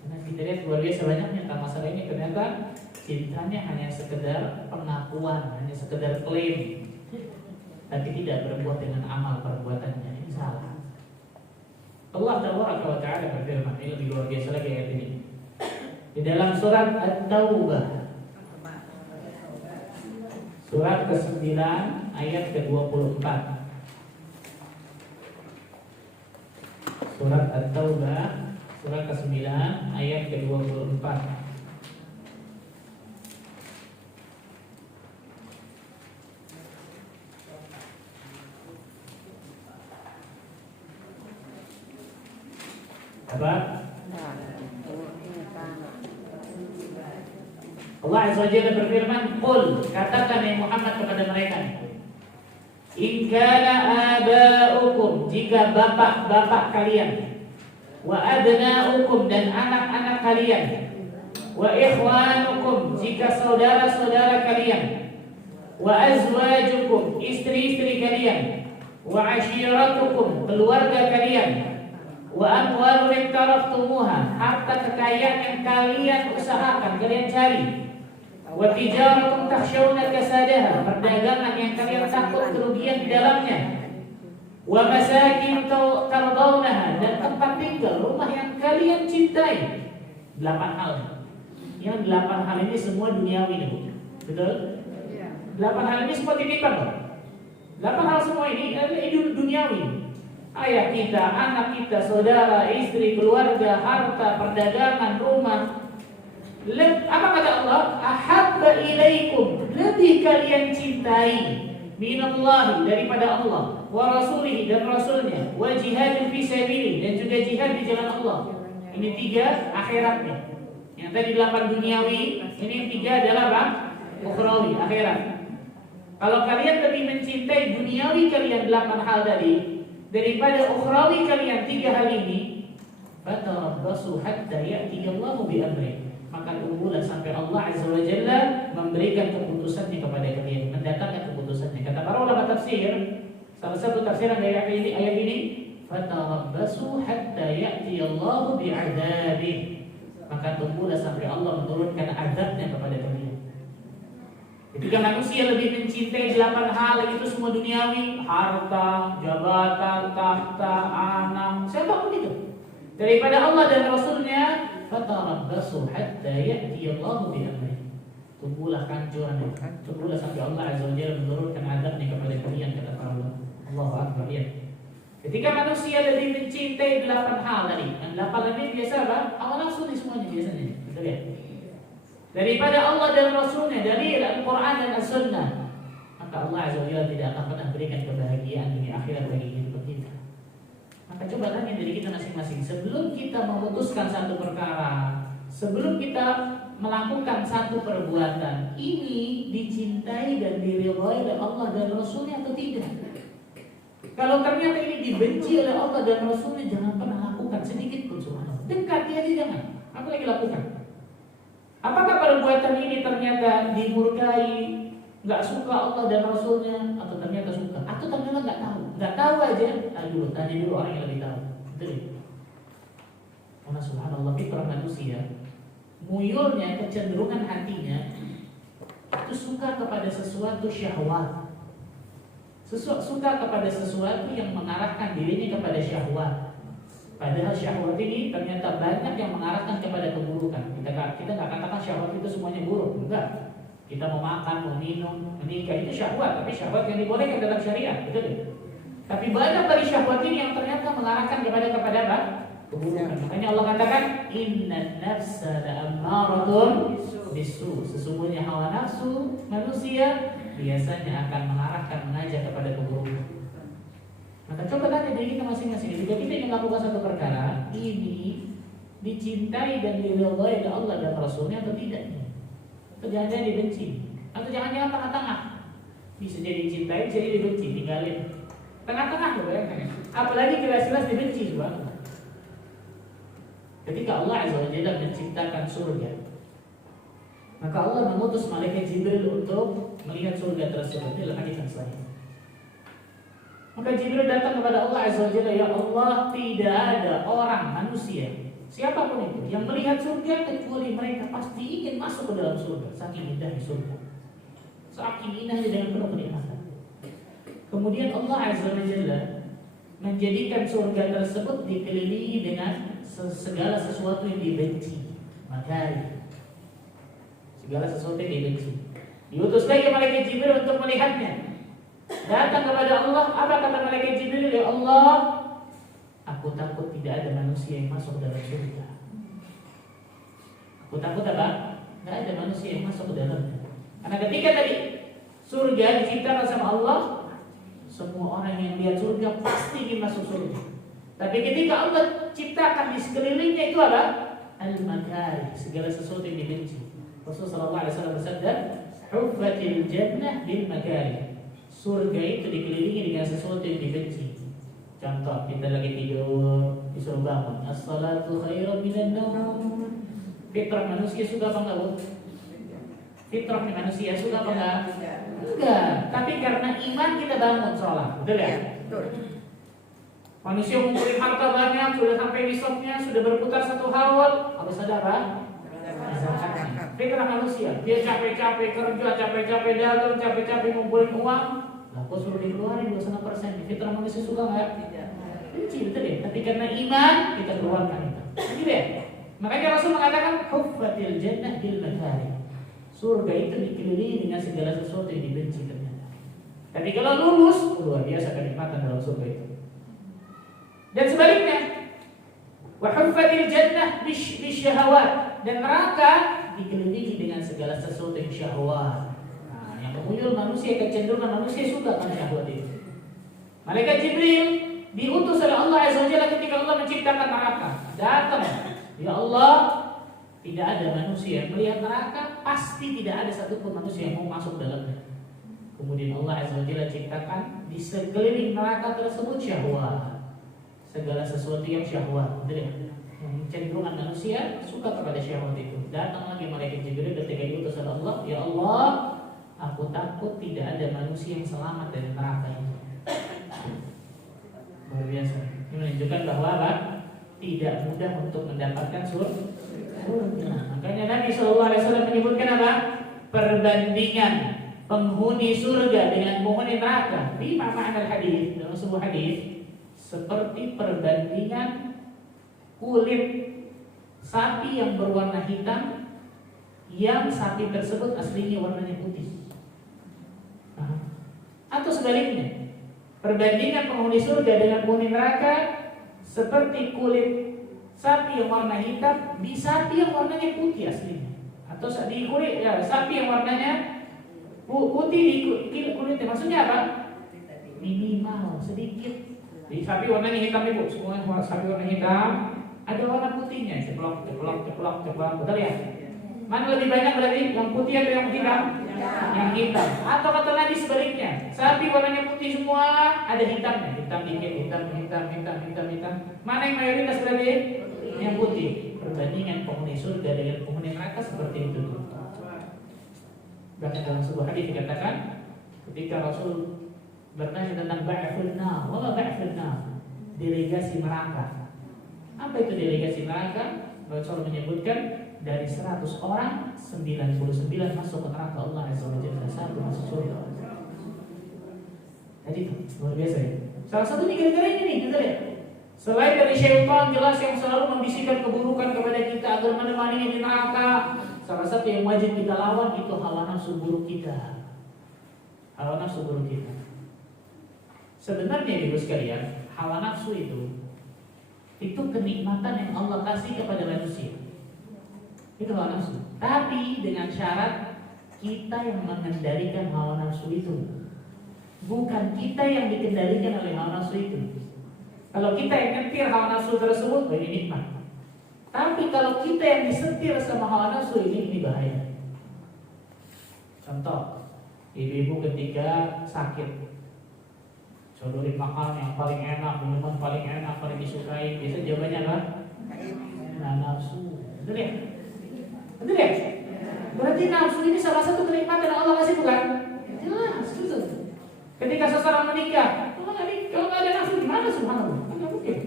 Karena kita lihat luar biasa banyaknya tentang masalah ini, ternyata cintanya hanya sekedar pengakuan, hanya sekedar klaim, tapi tidak berbuat dengan amal perbuatannya. Ini salah. Allah Ta'ala berfirman, ini lebih luar biasa lagi ayat ini. Di dalam surat At-Taubah, surat ke-9 ayat ke-24. Surat At-Taubah, surat ke-9 ayat ke-24. Apa? Allah Azza wa Jalla berfirman, "Qul," katakan ya Muhammad kepada mereka, "In kana aba'ukum," jika bapak-bapak kalian, "wa abna'ukum," dan anak-anak kalian, "wa ikhwanukum," jika saudara-saudara kalian, "wa azwajukum," istri-istri kalian, "wa ashiratukum," keluarga kalian, "wa amwalun iktaraftumuha," harta kekayaan yang kalian usahakan, kalian cari, "wa tijaratun takhshawna kasadaha," perdagangan yang kalian takut kerugian di dalamnya, "wa masakin tardawnaha," dan tempat tinggal, rumah yang kalian cintai. 8 hal. Yang 8 hal ini semua duniawi nih, betul? 8 hal ini semua titipan loh. 8 hal semua ini adalah duniawi. ayah kita, anak kita, saudara, istri, keluarga, harta, perdagangan, rumah. Apa kata Allah? Ahabba ilaikum, lebih kalian cintai minallahi, daripada Allah, wa rasulihi, dan rasulnya, wa jihadin fi sabilihi, dan juga jihad di jalan Allah. Ini 3 akhiratnya. Yang tadi 8 duniawi, ini yang 3 adalah apa? Ukhrawi, akhirat. Kalau kalian lebih mencintai duniawi kalian 8 hal tadi daripada ukhrawi kalian 3 hal ini, fatarabbasu hatta ya'tiyallahu bi amri, maka tunggulah sampai Allah Azza wa Jalla memberikan keputusannya kepada kalian, mendatangkan keputusannya. Kata para ulama tafsir, salah satu tafsiran dari ayat ini, fatarabbasu hatta ya'tiyallahu bi'adzabih, maka tunggulah sampai Allah menurunkan azabnya kepada kalian. Ketika manusia lebih mencintai 8 hal itu semua duniawi, harta, jabatan, tahta, anak, siapapun itu, daripada Allah dan Rasulnya, fatarabbasu hatta ya'tiyallahu bi amri. Tunggulah kehancuran, tunggulah sampai Allah Azza wa Jalla menurunkan azabnya kepada kalian, kata para ulama. Allahu Akbar. Ketika manusia lebih mencintai 8 hal tadi, dan 8 ini biasa apa? Hawa nafsu nih semuanya biasanya. Kita lihat. Daripada Allah dan Rasulnya, dari Al-Quran dan As-Sunnah, maka Allah Azza wa Jalla tidak akan pernah berikan kebahagiaan dunia akhirat bagi hidup kita. Maka coba tanya diri kita masing-masing, sebelum kita memutuskan satu perkara, sebelum kita melakukan satu perbuatan, ini dicintai dan diridhai oleh Allah dan Rasulnya atau tidak? Kalau ternyata ini dibenci oleh Allah dan Rasulnya, jangan pernah lakukan sedikit pun, subhanallah. Dekati aja jangan, apalagi lakukan. Apakah perbuatan ini ternyata dimurkai, nggak suka Allah dan Rasulnya, atau ternyata suka, atau ternyata nggak tahu aja? Aduh, tanya dulu orang yang lebih tahu. Betul. Karena subhanallah fitrah manusia, muyulnya, kecenderungan hatinya itu suka kepada sesuatu syahwat, suka kepada sesuatu yang mengarahkan dirinya kepada syahwat. Padahal syahwat ini ternyata banyak yang mengarahkan kepada keburukan. Kita nggak katakan syahwat itu semuanya buruk, enggak. Kita mau makan, mau minum, menikah itu syahwat, tapi syahwat yang dibolehkan dalam syariat, betul ya? Tapi banyak dari syahwat ini yang ternyata mengarahkan kepada apa? Keburukan. Makanya Allah katakan, innan nafsa la'ammaratun bisu. Sesungguhnya hawa nafsu manusia biasanya akan mengajak kepada keburukan. Maka coba tanya diri kita masing-masing, jika kita ingin melakukan satu perkara, ini dicintai dan diridhai oleh Allah dan Rasulnya atau tidak? Atau jangan-jangan dibenci? Atau jangan-jangan tengah-tengah? Bisa jadi dicintai, bisa jadi dibenci, tinggalin. Tengah-tengah loh, bayangkan. Apalagi jelas-jelas dibenci, subhanallah. Ketika Allah Azza wa Jalla menciptakan surga, maka Allah mengutus malaikat Jibril untuk melihat surga tersebut. Ini adalah hadis yang sahih. Maka Jibril datang kepada Allah Azza wa Jalla, ya Allah, tidak ada orang manusia, siapapun itu, yang melihat surga kecuali mereka pasti ingin masuk ke dalam surga. Saking indahnya surga, saking indahnya dengan penuh kenikmatan. Kemudian Allah Azza wa Jalla menjadikan surga tersebut dikelilingi dengan segala sesuatu yang dibenci, makari, segala sesuatu yang dibenci. Diutus lagi malaikat Jibril untuk melihatnya. Datang kepada Allah, apa kata malaikat Jibril? Ya Allah, aku takut tidak ada manusia yang masuk dalam surga. Aku takut apa? Tidak ada manusia yang masuk ke dalamnya. Karena ketika tadi surga diciptakan sama Allah, semua orang yang lihat surga pasti ingin masuk surga. Tapi ketika Allah ciptakan di sekelilingnya itu apa? Al-makari, segala sesuatu yang dibenci. Rasulullah SAW bersabda, "Huffatil jannah bil makari." Surga itu dikelilingi dengan sesuatu yang dibenci. Contoh, kita lagi tidur, disuruh bangun, as-salatu khairum minan naum. Fitrah manusia suka apa enggak, Bu? Fitrah manusia suka apa enggak? Enggak. Tapi karena iman kita bangun sholat, betul ya? Betul. Manusia ngumpulin harta banyak, sudah sampai nisabnya, sudah berputar satu haul, habis ada apa? Fitrah manusia, dia capek-capek kerja, capek-capek dagang, capek-capek ngumpulin uang, lah kok suruh dikeluarin 25%. Fitrah manusia suka nggak? Tidak. Benci, betul ya? Tapi karena iman kita keluarkan itu. Gitu ya? Makanya Rasul mengatakan huffatil jannah bil makari. Surga itu dikelilingi dengan segala sesuatu yang dibenci ternyata. Tapi kalau lulus, luar biasa kenikmatan dalam surga itu. Dan sebaliknya, wa huffatil jannah bisyahawat, dan neraka dikelilingi dengan segala sesuatu yang syahwat. Nah, yang menghuyul manusia, kecenderungan manusia suka kan syahwat itu. Malaikat Jibril diutus oleh Allah Azza wa Jalla ketika Allah menciptakan neraka. Datang, ya Allah, tidak ada manusia yang melihat neraka, pasti tidak ada satupun manusia yang mau masuk dalamnya. Kemudian Allah Azza wa Jalla ciptakan di sekeliling neraka tersebut syahwat, segala sesuatu yang syahwat, betul ya? Cenderungan manusia suka kepada syahwat itu. Datang lagi malaikat Jibril ketika diutus oleh Allah, ya Allah, aku takut tidak ada manusia yang selamat dari neraka ini. Luar biasa. Ini menunjukkan bahwa apa? Tidak mudah untuk mendapatkan surga. Makanya Nabi SAW menyebutkan apa? Perbandingan penghuni surga dengan penghuni neraka. Di makna hadis, dalam sebuah hadis, seperti perbandingan kulit sapi yang berwarna hitam yang sapi tersebut aslinya warnanya putih. Atau sebaliknya, perbandingan penghuni surga dengan penghuni neraka seperti kulit sapi yang warna hitam di sapi yang warnanya putih aslinya. Atau di kulit ya, sapi yang warnanya putih di kulitnya. Maksudnya apa? Minimal, sedikit. Di sapi warnanya hitam ibu, semua sapi warna hitam, ada warna putihnya, ceplok, betul ya? Mana lebih banyak berarti yang putih atau yang hitam? Yang hitam. Atau kata Nabi sebaliknya, sapi warnanya putih semua, ada hitamnya, hitam dikit, hitam. Mana yang mayoritas berarti? Yang putih. Perbandingan penghuni surga dengan penghuni neraka seperti itu. Bahkan dalam sebuah hadis dikatakan, ketika Rasul bertanya tentang ba'ful nar, wala ba'ful nar, delegasi neraka. Apa itu delegasi neraka? Rasul menyebutkan dari 100 orang 99 masuk ke neraka Allah Azza wa Jalla, 1 masuk surga. Jadi luar biasa ya. Salah satunya gara-gara ini nih, kita lihat. Selain dari syaitan jelas yang selalu membisikkan keburukan kepada kita agar menemaninya di neraka, salah satu yang wajib kita lawan itu hawa nafsu buruk kita. Hawa nafsu buruk kita. Sebenarnya ibu sekalian, hawa nafsu itu kenikmatan yang Allah kasih kepada manusia. Itu hawa nafsu. Tapi dengan syarat kita yang mengendalikan hawa nafsu itu, bukan kita yang dikendalikan oleh hawa nafsu itu. Kalau kita yang nyetir hawa nafsu tersebut, ini nikmat. Tapi kalau kita yang disetir sama hawa nafsu ini bahaya. Contoh, ibu-ibu ketika sakit, sodorin makan yang paling enak, minuman paling enak, paling disukai, biasa jawabannya apa? Nah, nafsu. Betul ya? Betul ya? Berarti nafsu ini salah satu kenikmatan yang Allah kasih, bukan? Jelas, itu. Ketika seseorang menikah, kalau nggak ada nafsu gimana subhanallah? Nggak mungkin.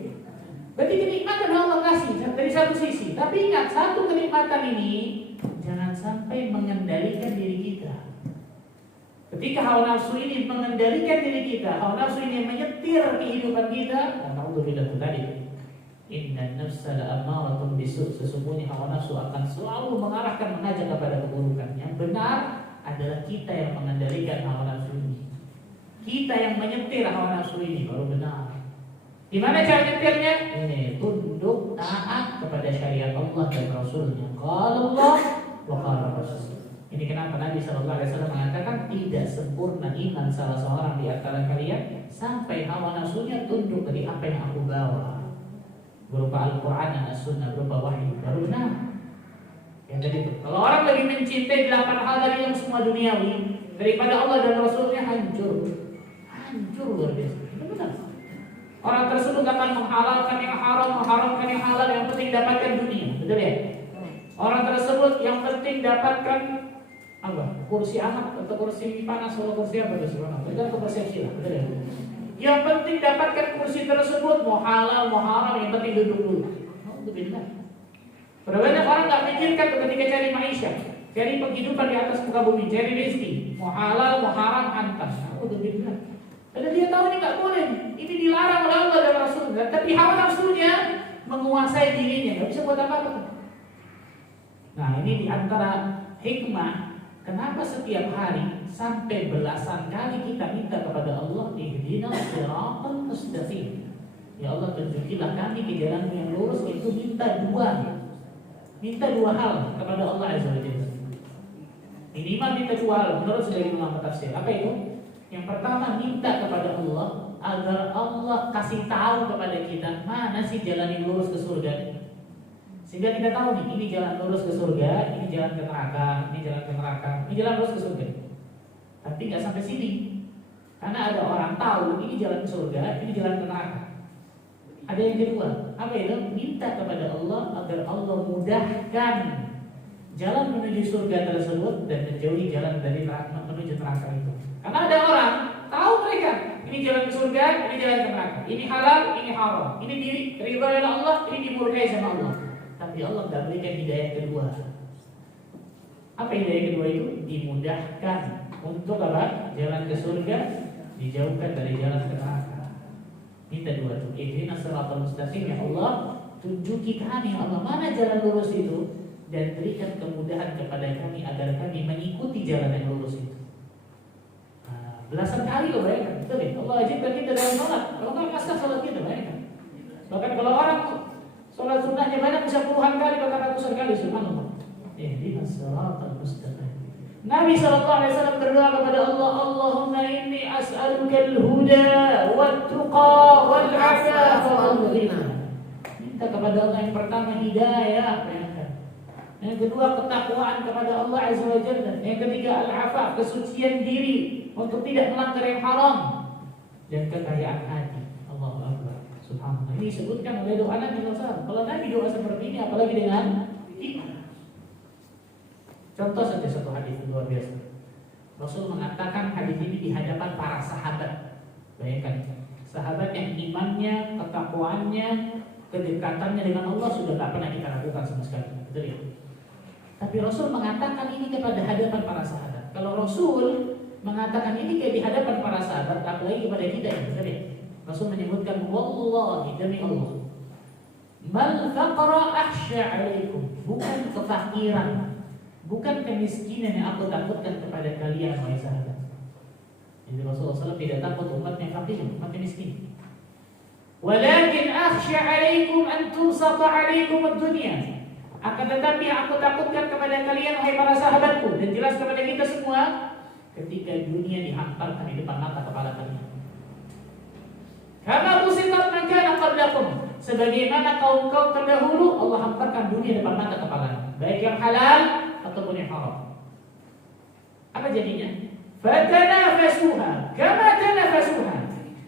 Berarti kenikmatan yang Allah kasih dari satu sisi. Tapi ingat, satu kenikmatan ini jangan sampai mengendalikan diri kita. Ketika hawa nafsu ini mengendalikan diri kita, hawa nafsu ini menyetir kehidupan kita, alhamdulillah tadi. Inna nafsa la'ammaratun bisu'. Sesungguhnya hawa nafsu akan selalu mengarahkan, mengajak kepada keburukan. Yang benar adalah kita yang mengendalikan hawa nafsu ini. Kita yang menyetir hawa nafsu ini baru benar. Gimana cara nyetirnya? Ini tunduk taat kepada syariat Allah dan Rasulnya. Qala Allah wa qala Rasul. Ini kenapa Nabi SAW mengatakan tidak sempurna iman salah seorang di antara kalian sampai hawa nafsunya tunduk dari apa yang aku bawa, berupa Al-Quran dan As-Sunnah, berupa wahyu, baru benar. Ya, jadi kalau orang lebih mencintai 8 hal tadi yang semua duniawi daripada Allah dan Rasulnya, hancur luar biasa. Itu benar. Orang tersebut akan menghalalkan yang haram, mengharamkan yang halal, yang penting dapatkan dunia, betul ya? Orang tersebut yang penting dapatkan apa? Kursi anak atau kursi panas atau kursi apa itu sebenarnya? Itu persepsi lah, betul ya? Yang penting dapatkan kursi tersebut, mau halal, mau haram, yang penting duduk dulu. Alhamdulillah. Berapa banyak orang nggak mikirkan ketika cari maisha, cari penghidupan di atas muka bumi, cari rezeki, mau halal, mau haram, antas. Alhamdulillah. Dan dia tahu ini nggak boleh, ini dilarang oleh Allah dan Rasulnya. Tapi hawa nafsunya menguasai dirinya, nggak bisa buat apa-apa. Nah, ini diantara hikmah kenapa setiap hari sampai belasan kali kita minta kepada Allah, ihdinas siratal mustaqim. Ya Allah, tunjukilah kami ke jalan yang lurus. Itu minta dua hal kepada Allah Azza wa Jalla. Minimal minta dua hal menurut sebagian ulama tafsir. Apa itu? Yang pertama, minta kepada Allah agar Allah kasih tahu kepada kita mana sih jalan yang lurus ke surga. Sehingga kita tahu nih, ini jalan lurus ke surga, ini jalan ke neraka, ini jalan ke neraka, ini jalan lurus ke surga. Tapi nggak sampai sini, karena ada orang tahu ini jalan ke surga, ini jalan ke neraka. Ada yang kedua, apa itu? Minta kepada Allah agar Allah mudahkan jalan menuju surga tersebut dan menjauhi jalan dari neraka menuju neraka itu. Karena ada orang tahu mereka, ini jalan ke surga, ini jalan ke neraka, ini halal, ini haram, ini diridhai oleh Allah, ini dimurkai sama Allah. Tapi Allah tidak berikan hidayah kedua. Apa hidayah kedua itu? Dimudahkan untuk apa? Jalan ke surga, dijauhkan dari jalan ke neraka. Minta dua itu. Ihdinas siratal mustaqim, ya Allah, tunjuki kami ya Allah mana jalan lurus itu dan berikan kemudahan kepada kami agar kami mengikuti jalan yang lurus itu. Belasan kali loh bayangkan, betul ya? Allah wajibkan kita dalam sholat. Kalau nggak kasar sholat kita, bayangkan. Bahkan kalau orang sholat sunnahnya banyak bisa puluhan kali, bahkan ratusan kali, subhanallah. Ihdinas siratal mustaqim. Nabi SAW berdoa kepada Allah, Allahumma inni as'aluka al-huda wat-tuqa wal-'afafa wal-ghina. Minta kepada Allah yang pertama hidayah, yang kedua ketakwaan kepada Allah Azza wa Jalla, yang ketiga al-'afaf, kesucian diri untuk tidak melanggar yang haram, dan kekayaan hati. Allahu Akbar. Subhanallah. Ini disebutkan oleh doa Nabi SAW. Kalau Nabi doa seperti ini, apalagi dengan iman. Contoh saja satu hadis luar biasa. Rasul mengatakan hadis ini di hadapan para sahabat. Bayangkan, sahabat yang imannya, ketakwaannya, kedekatannya dengan Allah sudah tak pernah kita lakukan sama sekali. Betul ya? Tapi Rasul mengatakan ini kepada hadapan para sahabat. Kalau Rasul mengatakan ini kayak di hadapan para sahabat, apalagi kepada kita ya, betul ya? Rasul menyebutkan, wallahi, demi Allah, mal faqra akhsha alaikum, bukan kefakiran, bukan kemiskinan yang aku takutkan kepada kalian, wahai sahabat. Jadi Rasulullah SAW tidak takut umatnya fakir, umatnya miskin. Walakin akhsha alaikum an tunsata alaikum ad-dunya. Akan tetapi yang aku takutkan kepada kalian, wahai para sahabatku, dan jelas kepada kita semua, ketika dunia dihamparkan di depan mata kepala kalian. Karena busitat man kana qablakum, sebagaimana kaum-kaum terdahulu Allah hamparkan dunia depan mata kepala, baik yang halal ataupun yang haram. Apa jadinya? Fatanafasuha kama tanafasuha,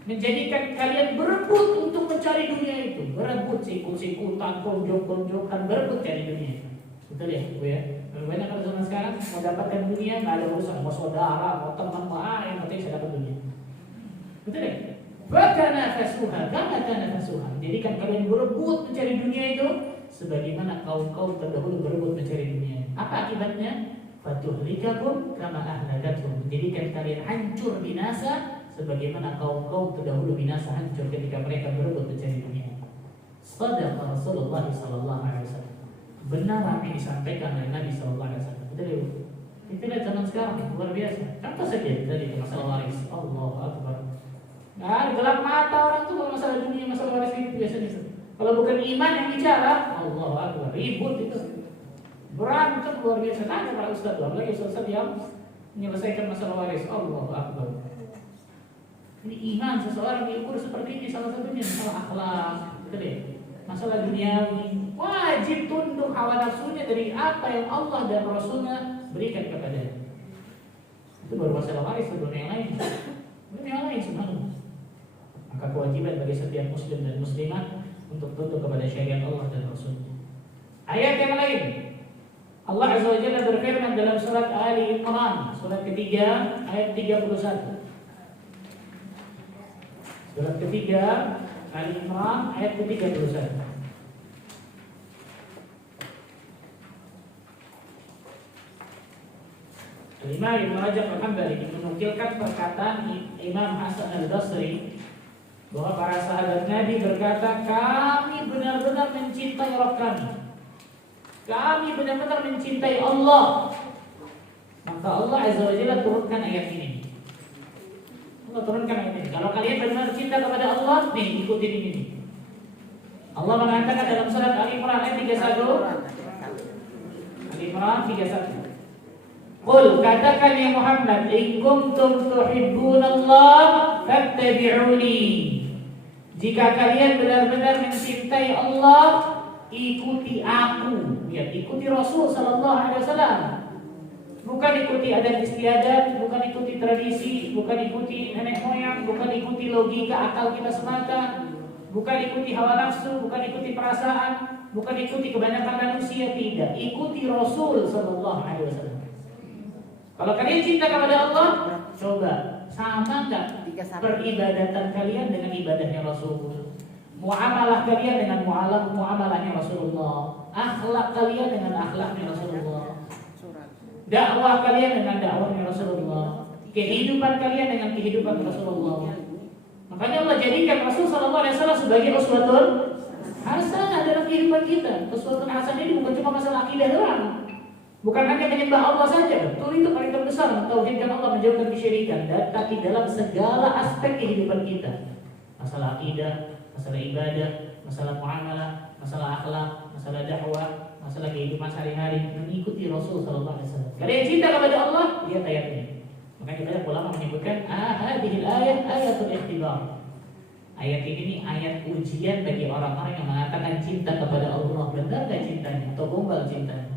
menjadikan kalian berebut untuk mencari dunia itu, berebut sikut-sikutan, konjok-konjokan, berebut cari dunia. Betul ya, Bu ya? Banyak kalau zaman sekarang mau dapatkan dunia nggak ada urusan, mau saudara, mau teman, mau yang penting saya dapat dunia. Betul ya? Fatanafasuha kama tanafasuha, jadikan kalian berebut mencari dunia itu sebagaimana kaum-kaum terdahulu berebut mencari dunia. Apa akibatnya? Fatuhlikakum kama ahlakathum, menjadikan kalian hancur binasa sebagaimana kaum-kaum terdahulu binasa hancur ketika mereka berebut mencari dunia. Shadaqa Rasulullah sallallahu alaihi wasallam. Benar apa yang disampaikan oleh Nabi sallallahu alaihi wasallam. Betul ya? Kita lihat zaman sekarang luar biasa. Contoh saja tadi masalah waris. Allahu Akbar. Nah, gelap mata orang tuh kalau masalah dunia, masalah waris itu biasanya. Kalau bukan iman yang bicara, Allahu Akbar, ribut itu. Berantem luar biasa. Tanya para ustaz, apalagi ustaz yang menyelesaikan masalah waris. Allahu Akbar. Ini iman seseorang diukur seperti ini, salah satunya masalah akhlak, betul ya? Masalah duniawi, wajib tunduk hawa nafsunya dari apa yang Allah dan Rasulnya berikan kepadanya. Itu baru masalah waris, sebelum yang lain. Belum yang lain sebenarnya. Maka kewajiban bagi setiap muslim dan muslimah untuk tunduk kepada syariat Allah dan Rasulnya. Ayat yang lain, Allah Azza wa Jalla berfirman dalam surat Ali Imran, surat ketiga, ayat 31. Surat ketiga, Ali Imran, ayat ke-31. Imam Ibn Rajab Al-Hambali menukilkan perkataan Imam Hasan Al-Basri bahwa para sahabat Nabi berkata, kami benar-benar mencintai Rabb kami, kami benar-benar mencintai Allah. Maka Allah Azza wa Jalla turunkan ayat ini. Allah turunkan ayat ini. Kalau kalian benar-benar cinta kepada Allah, nih ikutin ini. Allah mengatakan dalam surat Al-Imran ayat 31. Al-Imran 31. Qul, katakan ya Muhammad, in kuntum tuhibbunallah fattabi'uni. Jika kalian benar-benar mencintai Allah, ikuti aku. Ya, ikuti Rasul sallallahu alaihi wasallam. Bukan ikuti adat istiadat, bukan ikuti tradisi, bukan ikuti nenek moyang, bukan ikuti logika akal kita semata, bukan ikuti hawa nafsu, bukan ikuti perasaan, bukan ikuti kebanyakan manusia, tidak. Ikuti Rasul sallallahu alaihi wasallam. Kalau kalian cinta kepada Allah, coba sama enggak peribadatan kalian dengan ibadahnya Rasul? Muamalah kalian dengan muamalahnya Rasulullah, akhlak kalian dengan akhlaknya Rasulullah, dakwah kalian dengan dakwahnya Rasulullah, kehidupan kalian dengan kehidupan Rasulullah. Makanya Allah jadikan Rasul sallallahu alaihi wasallam sebagai uswatun hasanah dalam kehidupan kita. Uswatun hasanah ini bukan cuma masalah akidah doang. Bukan hanya menyembah Allah saja, betul itu paling terbesar, mentauhidkan Allah, menjauhkan kesyirikan, tapi dalam segala aspek kehidupan kita. Masalah akidah, masalah ibadah, masalah muamalah, masalah akhlak, masalah dakwah, masalah kehidupan sehari-hari, mengikuti Rasul sallallahu alaihi wasallam. Kalian cinta kepada Allah, lihat ayat ini. Makanya banyak ulama menyebutkan hadhil ayat ayatul ikhtibar. Ayat ini ayat ujian bagi orang-orang yang mengatakan cinta kepada Allah. Benar enggak cintanya atau gombal cintanya?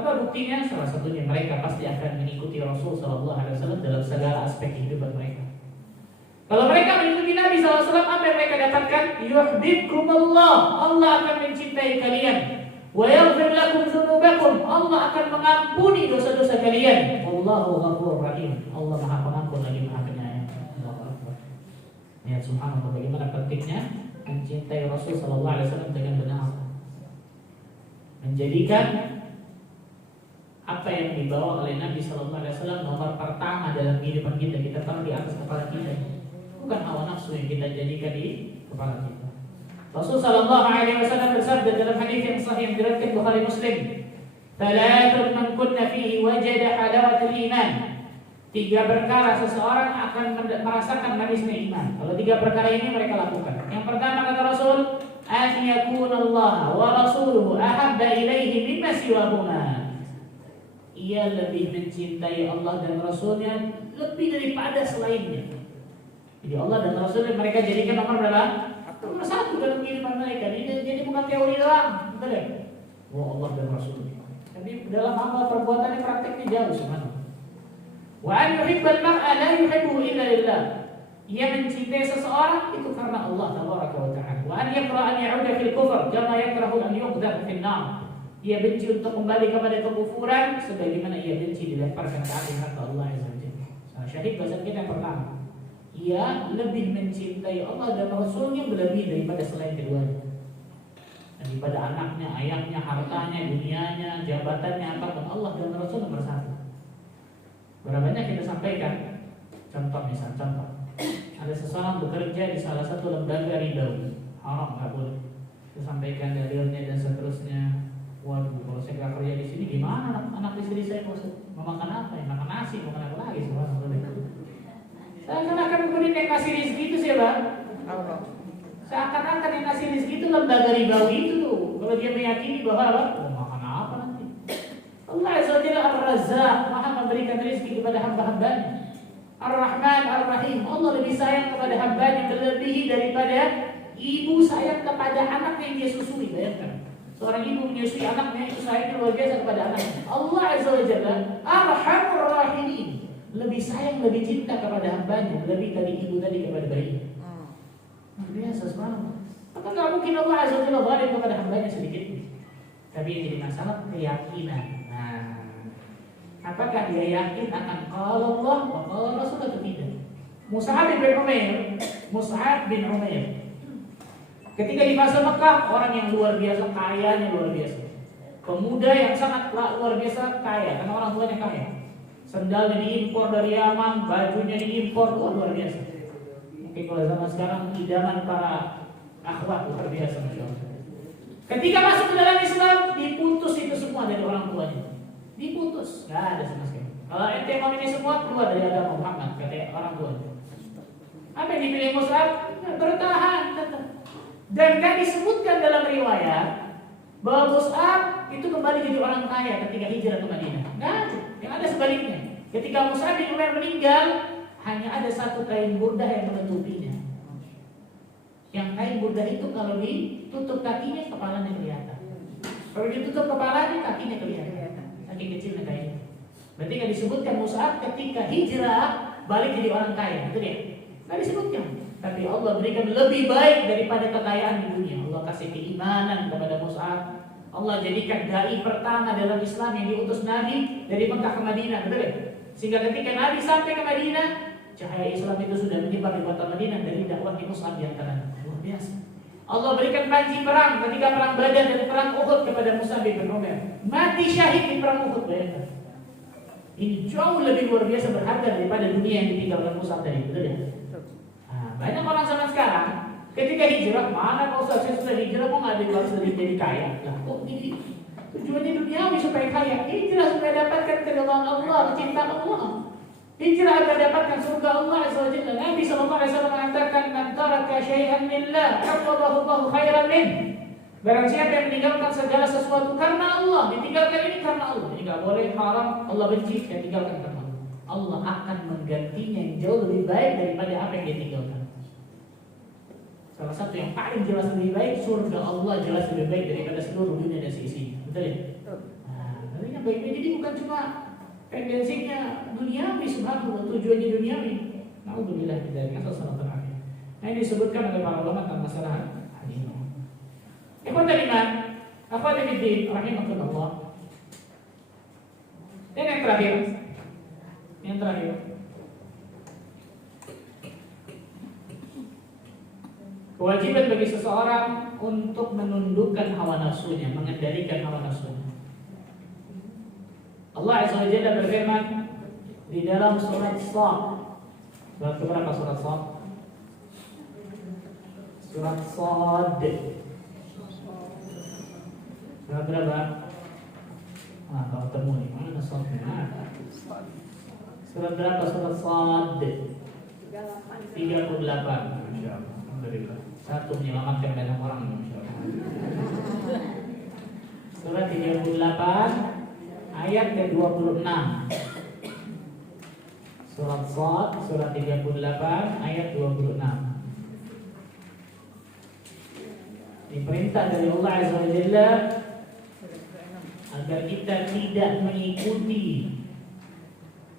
Apa buktinya? Salah satunya mereka pasti akan mengikuti Rasul sallallahu alaihi wasallam dalam segala aspek kehidupan mereka. Kalau mereka mengikuti Nabi sallallahu alaihi wasallam, apa yang mereka dapatkan? Yuhibbukumullah, Allah akan mencintai kalian. Wa yaghfir lakum dzunubakum, Allah akan mengampuni dosa-dosa kalian. Wallahu ghafurur rahim, Allah Maha Pengampun lagi Maha Penyayang. Allahu Akbar. Ya subhanallah, bagaimana pentingnya mencintai Rasul sallallahu alaihi wasallam dengan benar. Menjadikan apa yang dibawa oleh Nabi sallallahu alaihi wasallam nomor pertama dalam kehidupan kita, kita taruh di atas kepala kita. Bukan hawa nafsu yang kita jadikan di kepala kita. Rasul sallallahu alaihi wasallam bersabda dalam hadis yang sahih yang diriwayatkan Bukhari Muslim, "Thalathun man kunna fihi wajada halawatul iman." 3 perkara seseorang akan merasakan manisnya iman. Kalau 3 perkara ini mereka lakukan. Yang pertama kata Rasul, "An yakunallaha wa rasuluhu ahabba ilaihi mimma siwahuma." Ia lebih mencintai Allah dan Rasulnya lebih daripada selainnya. Jadi Allah dan Rasulnya mereka jadikan nomor berapa? Nomor 1 dalam kehidupan mereka. Jadi bukan teori doang, betul ya? Wah, Allah dan Rasulnya. Tapi dalam amal perbuatannya prakteknya jauh semana. Wa an yuhibbal mar'a la yuhibbuhu illa lillah. Ia mencintai seseorang itu karena Allah tabaraka wa ta'ala. Wa an yakraha an ya'uda fil kufr kama yakrahu an yuqdar fil nar. Ia benci untuk kembali kepada kekufuran sebagaimana ia benci dilemparkan ke api neraka Allah Azza wa Jalla. Syahid bahasa kita yang pertama, ia lebih mencintai Allah dan Rasulnya lebih daripada selain keduanya, daripada anaknya, ayahnya, hartanya, dunianya, jabatannya, apapun. Allah dan Rasul nomor 1. Berapa banyak kita sampaikan? Contoh ada seseorang bekerja di salah satu lembaga ribawi, haram, nggak boleh. Kita sampaikan dalilnya dan seterusnya. Waduh, kalau saya nggak kerja di sini gimana anak istri saya mau makan apa ya? Makan nasi, makan apa lagi? Seakan-akan kemudian yang kasih rezeki itu siapa? Allah. Seakan-akan yang kasih rezeki itu lembaga ribawi itu tuh. Kalau dia meyakini bahwa apa? Makan apa nanti? Allah Azza wa Jalla Ar-Razzaq, Maha memberikan rezeki kepada hamba-hambanya. Ar-Rahman Ar-Rahim, Allah lebih sayang kepada hambanya melebihi daripada ibu sayang kepada anak yang dia susui. Bayangkan, seorang ibu menyusui anaknya itu sayangnya luar biasa kepada anaknya. Allah Azza wa Jalla Arhamur Rahimin, lebih sayang, lebih cinta kepada hambanya lebih dari ibu tadi kepada bayinya. Luar biasa subhanallah. Maka nggak mungkin Allah Azza wa Jalla zalim kepada hambanya sedikit. Tapi yang jadi masalah keyakinan. Apakah dia yakin akan qala Allah wa qala Rasul atau tidak? Mus'ab bin Umair ketika di masa Mekah, orang yang luar biasa kayanya, luar biasa, pemuda yang sangat luar biasa kaya karena orang tuanya kaya. Sendalnya diimpor dari Yaman, bajunya diimpor, luar biasa. Mungkin kalau zaman sekarang idaman para akhwat luar biasa, masya Allah. Ketika masuk ke dalam Islam, diputus itu semua dari orang tuanya. Diputus, nggak ada sama sekali. Kalau ente mau ini semua keluar dari agama Muhammad, kata orang tuanya. Apa yang dipilih Mus'ab? Bertahan tetap. Dan kan disebutkan dalam riwayat bahwa Mus'ab itu kembali jadi orang kaya ketika hijrah ke Madinah. Nggak ada. Yang ada sebaliknya. Ketika Mus'ab bin Umair meninggal, hanya ada satu kain burdah yang menutupinya. Yang kain burdah itu kalau ditutup kakinya, kepalanya kelihatan. Kalau ditutup kepalanya, kakinya kelihatan. Saking kecilnya kain. Berarti nggak disebutkan Mus'ab ketika hijrah balik jadi orang kaya. Itu dia. Nggak disebutkan. Tapi Allah berikan lebih baik daripada kekayaan di dunia. Allah kasih keimanan kepada Mus'ab. Allah jadikan dai pertama dalam Islam yang diutus Nabi dari Mekah ke Madinah, betul ya? Sehingga ketika Nabi sampai ke Madinah, cahaya Islam itu sudah menyebar di kota Madinah dari dakwah Mus'ab di antaranya. Luar biasa. Allah berikan panji perang ketika perang Badar dan perang Uhud kepada Mus'ab bin Umair. Mati syahid di perang Uhud, bayangkan. Ini jauh lebih luar biasa berharga daripada dunia yang ditinggalkan Mus'ab tadi, betul ya? Banyak orang zaman sekarang ketika hijrah, mana kalau saya sudah hijrah kok nggak ada jadi kaya? Lah kok gini? Tujuannya duniawi supaya kaya. Hijrah supaya dapatkan keridhaan Allah, kecintaan Allah. Hijrah agar dapatkan surga Allah Azza wa Jalla. Nabi sallallahu alaihi wasallam mengatakan, "Man taraka syai'an lillah, aqadahu Allahu khairan min." Barang siapa yang meninggalkan segala sesuatu karena Allah, ditinggalkan ini karena Allah. Ini nggak boleh, haram, Allah benci, dia tinggalkan karena Allah. Allah akan menggantinya yang jauh lebih baik daripada apa yang dia tinggalkan. Salah satu yang paling jelas lebih baik, surga Allah jelas lebih baik daripada seluruh dunia dan seisinya. Betul ya? Nantinya baik-baik, jadi bukan cuma tendensinya duniawi, subhanallah, tujuannya duniawi. Alhamdulillah kita ingat salah terakhir. Nah ini disebutkan oleh para ulama tentang masalah hadis. Ikhwan iman, akhwat fiddin, rahimakumullah. Dan yang terakhir. Kewajiban bagi seseorang untuk menundukkan hawa nafsunya, mengendalikan hawa nafsunya. Allah Azza wa Jalla berfirman di dalam surat Shad. Surat berapa surat Shad? Surat Shad. Surat berapa? Kalau ketemu nih, mana Shadnya? Surat berapa surat Shad? 38. Masya Allah. Alhamdulillah. Satu menyelamatkan banyak orang. Surat 38 ayat ke-26. Surat Shad surat 38 ayat 26. Diperintah dari Allah Azza wa Jalla agar kita tidak mengikuti,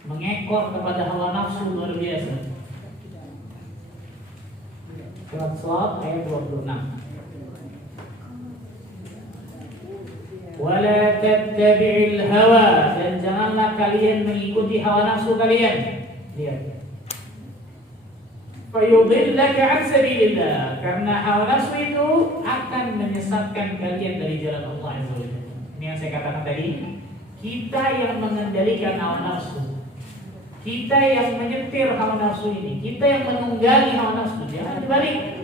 mengekor kepada hawa nafsu luar biasa. Surat Shad ayat 26. Wala tattabi'il hawa, dan janganlah kalian mengikuti hawa nafsu kalian. Lihat. Fayudillaka 'an sabilillah, karena hawa nafsu itu akan menyesatkan kalian dari jalan Allah Azza wa Jalla. Ini yang saya katakan tadi, kita yang mengendalikan hawa nafsu. Kita yang menyetir hawa nafsu ini, kita yang menunggangi hawa nafsu, jangan dibalik.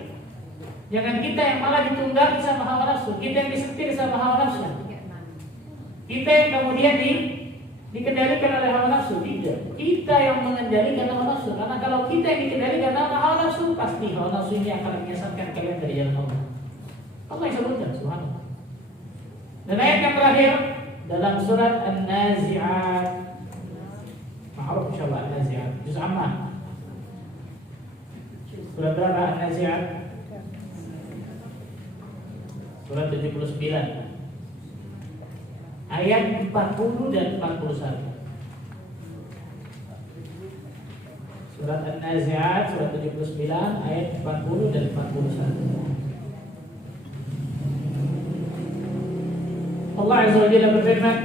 Jangan kita yang malah ditunggangi sama hawa nafsu, kita yang disetir sama hawa nafsu. Kita yang kemudian dikendalikan oleh hawa nafsu, tidak. Kita yang mengendalikan hawa nafsu, karena kalau kita yang dikendalikan oleh hawa nafsu, pasti hawa nafsu ini akan menyesatkan kalian dari jalan Allah. Allah yang sebutkan, subhanallah. Dan ayat yang terakhir dalam surat An-Nazi'at. Ma'ruf insyaallah An-Nazi'at. Juz Ammah. Surat berapa An-Nazi'at? Surat 79. Ayat 40 dan 41. Surat An-Nazi'at surat 79 ayat 40 dan 41. Allah Azza wa Jalla berfirman,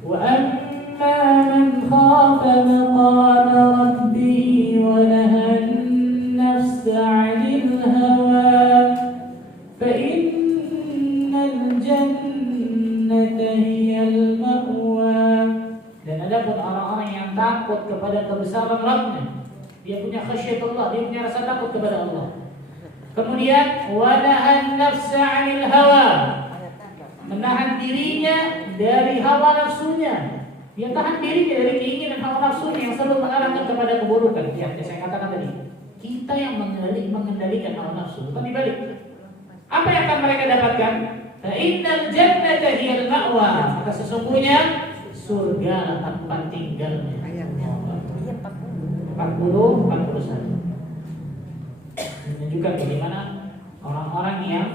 "Wa amma man khafa maqama rabbih wa nahaa an-nafsa 'anil hawa fa innal jannata hiyal ma'wa." Dan adapun orang-orang yang takut kepada kebesaran Rabbnya, dia punya khasyatullah, dia punya rasa takut kepada Allah. Kemudian wa nahaa an-nafsa 'anil hawa, menahan dirinya dari hawa nafsunya. Dia tahan dirinya dari keinginan hawa nafsunya yang selalu mengarahkan kepada keburukan. Ya, saya katakan tadi, kita yang mengendalikan hawa nafsu, bukan dibalik. Apa yang akan mereka dapatkan? Innal jannata hiyal ma'wa. Maka sesungguhnya surga tempat tinggalnya. Ayatnya. Iya 41 menunjukkan bagaimana orang-orang yang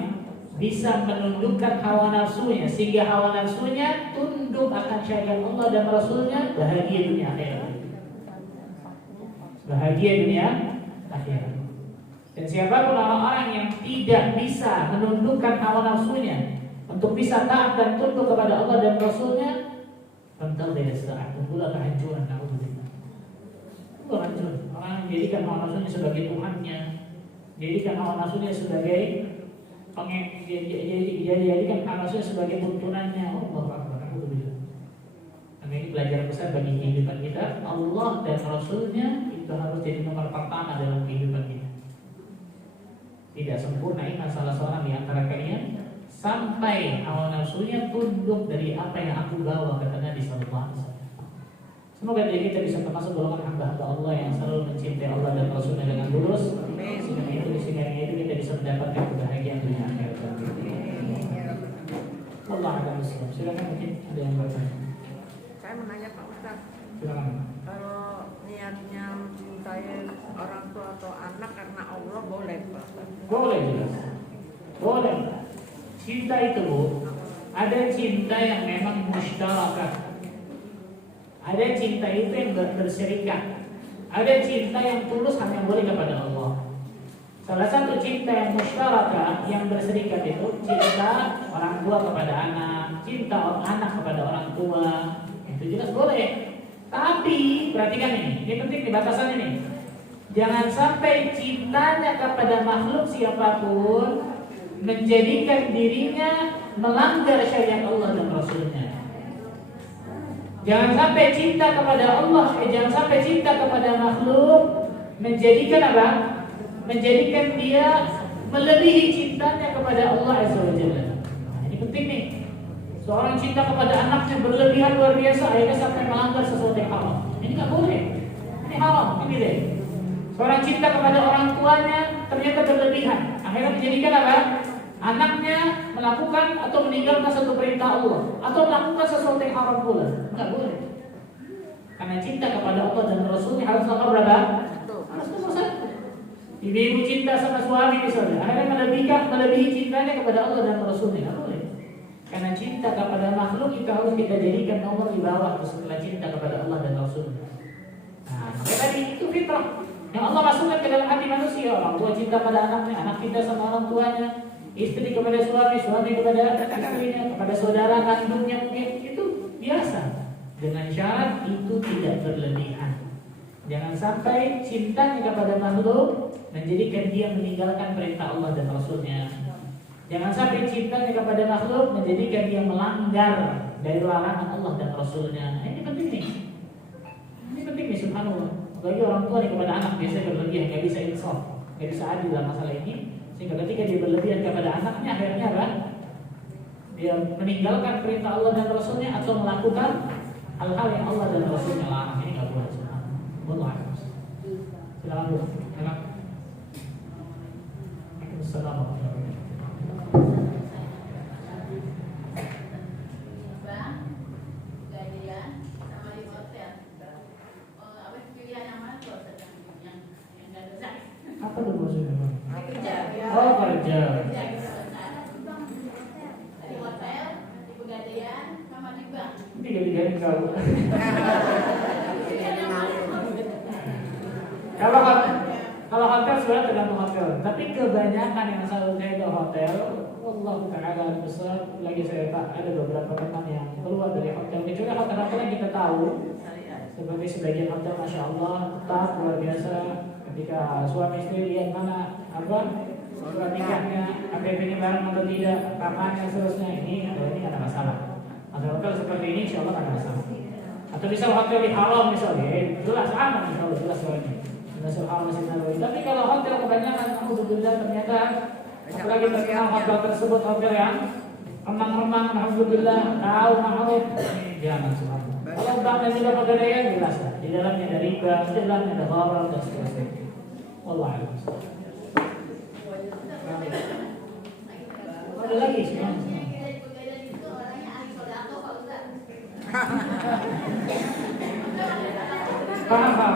bisa menundukkan hawa nafsunya sehingga hawa nafsunya tunduk akan syariat Allah dan Rasulnya, bahagia dunia akhirat. Bahagia dunia akhirat. Dan siapapun orang-orang yang tidak bisa menundukkan hawa nafsunya untuk bisa taat dan tunduk kepada Allah dan Rasulnya, tentu tidak saat tunggulah kehancuran. Orang menjadikan hawa nafsunya sebagai Tuhannya, jadikan hawa nafsunya sebagai jadikan hawa nafsunya sebagai tuntunannya. Allah Akbar. Nah, ini pelajaran besar bagi kehidupan kita. Allah dan Rasulnya itu harus jadi nomor pertama dalam kehidupan kita. Tidak sempurna iman salah seorang di antara kalian sampai hawa nafsunya tunduk dari apa yang aku bawa, kata Nabi sallallahu alaihi wasallam. Semoga kita bisa termasuk golongan hamba-hamba Allah yang selalu mencintai Allah dan Rasulnya dengan tulus. Sehingga itu kita bisa mendapatkan kebahagiaan dunia akhirat. Allah akan Muslim. Silakan, mungkin ada yang bertanya. Saya menanya Pak Ustaz. Silakan. Kalau niatnya mencintai orang tua atau anak karena Allah boleh Pak Ustaz? Boleh jelas. Boleh. Cinta itu, ada cinta yang memang musytarakah. Ada cinta itu yang berserikat. Ada cinta yang tulus hanya boleh kepada Allah. Salah satu cinta yang musyarakah yang berserikat itu cinta orang tua kepada anak, cinta anak kepada orang tua. Itu jelas boleh. Tapi perhatikan ini penting di batasan ini. Jangan sampai cintanya kepada makhluk siapapun menjadikan dirinya melanggar syariat Allah dan Rasulnya. Jangan sampai cinta kepada Allah, jangan sampai cinta kepada makhluk menjadikan apa? Menjadikan dia melebihi cintanya kepada Allah Azza wa Jalla. Ini penting nih. Seorang cinta kepada anaknya berlebihan luar biasa, akhirnya sampai melanggar sesuatu yang haram. Ini nggak boleh. Ini haram. Ini deh. Seorang cinta kepada orang tuanya ternyata berlebihan, akhirnya menjadikan apa? Anaknya melakukan atau meninggalkan satu perintah Allah atau melakukan sesuatu yang haram pula. Enggak boleh. Karena cinta kepada Allah dan Rasulnya harus nomor berapa? Harus nomor 1. Ibu cinta sama suami misalnya, akhirnya melebihi cintanya kepada Allah dan Rasulnya. Enggak boleh. Karena cinta kepada makhluk itu harus kita jadikan nomor di bawah setelah cinta kepada Allah dan Rasulnya. Nah, makanya tadi itu fitrah yang Allah masukkan ke dalam hati manusia. Orang tua cinta pada anaknya, anak cinta sama orang tuanya, istri kepada suami, suami kepada istrinya, kepada saudara kandungnya, mungkin itu biasa. Dengan syarat itu tidak berlebihan. Jangan sampai cintanya kepada makhluk menjadikan dia meninggalkan perintah Allah dan Rasulnya. Jangan sampai cintanya kepada makhluk menjadikan dia melanggar dari larangan Allah dan Rasulnya. Ini penting nih. Ini penting nih, subhanallah. Bagi orang tua nih kepada anak biasanya berlebihan, nggak bisa insaf, nggak bisa adil dalam masalah ini. Sehingga ketika dia berlebihan kepada anaknya, akhirnya apa? Dia meninggalkan perintah Allah dan Rasulnya atau melakukan hal-hal yang Allah dan Rasulnya larang. Ini nggak boleh. Wallah. Silakan Bu. Silakan. Assalamualaikum. Apa tuh maksudnya? Oh, kerja. Di hotel, di pegadaian, sama di bank. Tiga-tiganya kau. Kalau hotel sebenarnya tergantung hotel. Tapi kebanyakan yang selalu saya ke hotel, Allah Taala besar. Lagi saya tak ada beberapa teman yang keluar dari hotel. Kecuali hotel-hotel yang kita tahu, seperti sebagian hotel, masya Allah, tetap luar biasa. Ketika suami istri lihat mana surat nikahnya, KTP-nya bareng atau tidak, kamarnya seterusnya, ini ada masalah. Hotel seperti ini insya Allah ada masalah. Atau misal hotel di haram misalnya, jelas aman insya Allah, jelas soalnya. Masuk haram Masjid Nabawi. Tapi kalau hotel kebanyakan, alhamdulillah ternyata apalagi terkenal hotel tersebut hotel yang remang-remang, alhamdulillah tahu ma'ruf, jangan subhanallah. Kalau banknya juga pegadaian jelas lah, di dalamnya ada riba, di dalamnya ada gharar dan seterusnya. Wallahu a'lam. Ada lagi sih. Kita di Pegadaian itu orangnya ahli sodako Pak Ustaz. Paham.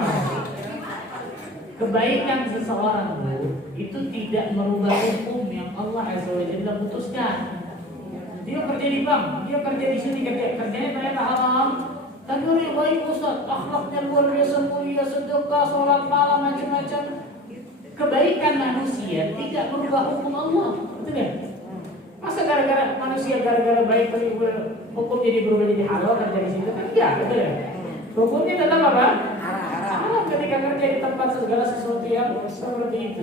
Kebaikan seseorang itu tidak merubah hukum yang Allah Azza wa Jalla putuskan. Dia kerja di bank, dia kerja di sini, kerjanya ternyata haram. Tapi orang yang baik Ustaz, akhlaknya luar biasa mulia, sedekah, sholat malam, macam-macam. Kebaikan manusia tidak merubah hukum Allah, betul ya? Masa gara-gara manusia gara-gara baik hukum jadi berubah jadi halal kerja di situ kan enggak, betul ya? Hukumnya tetap apa? Haram ketika kerja di tempat segala sesuatu yang seperti itu.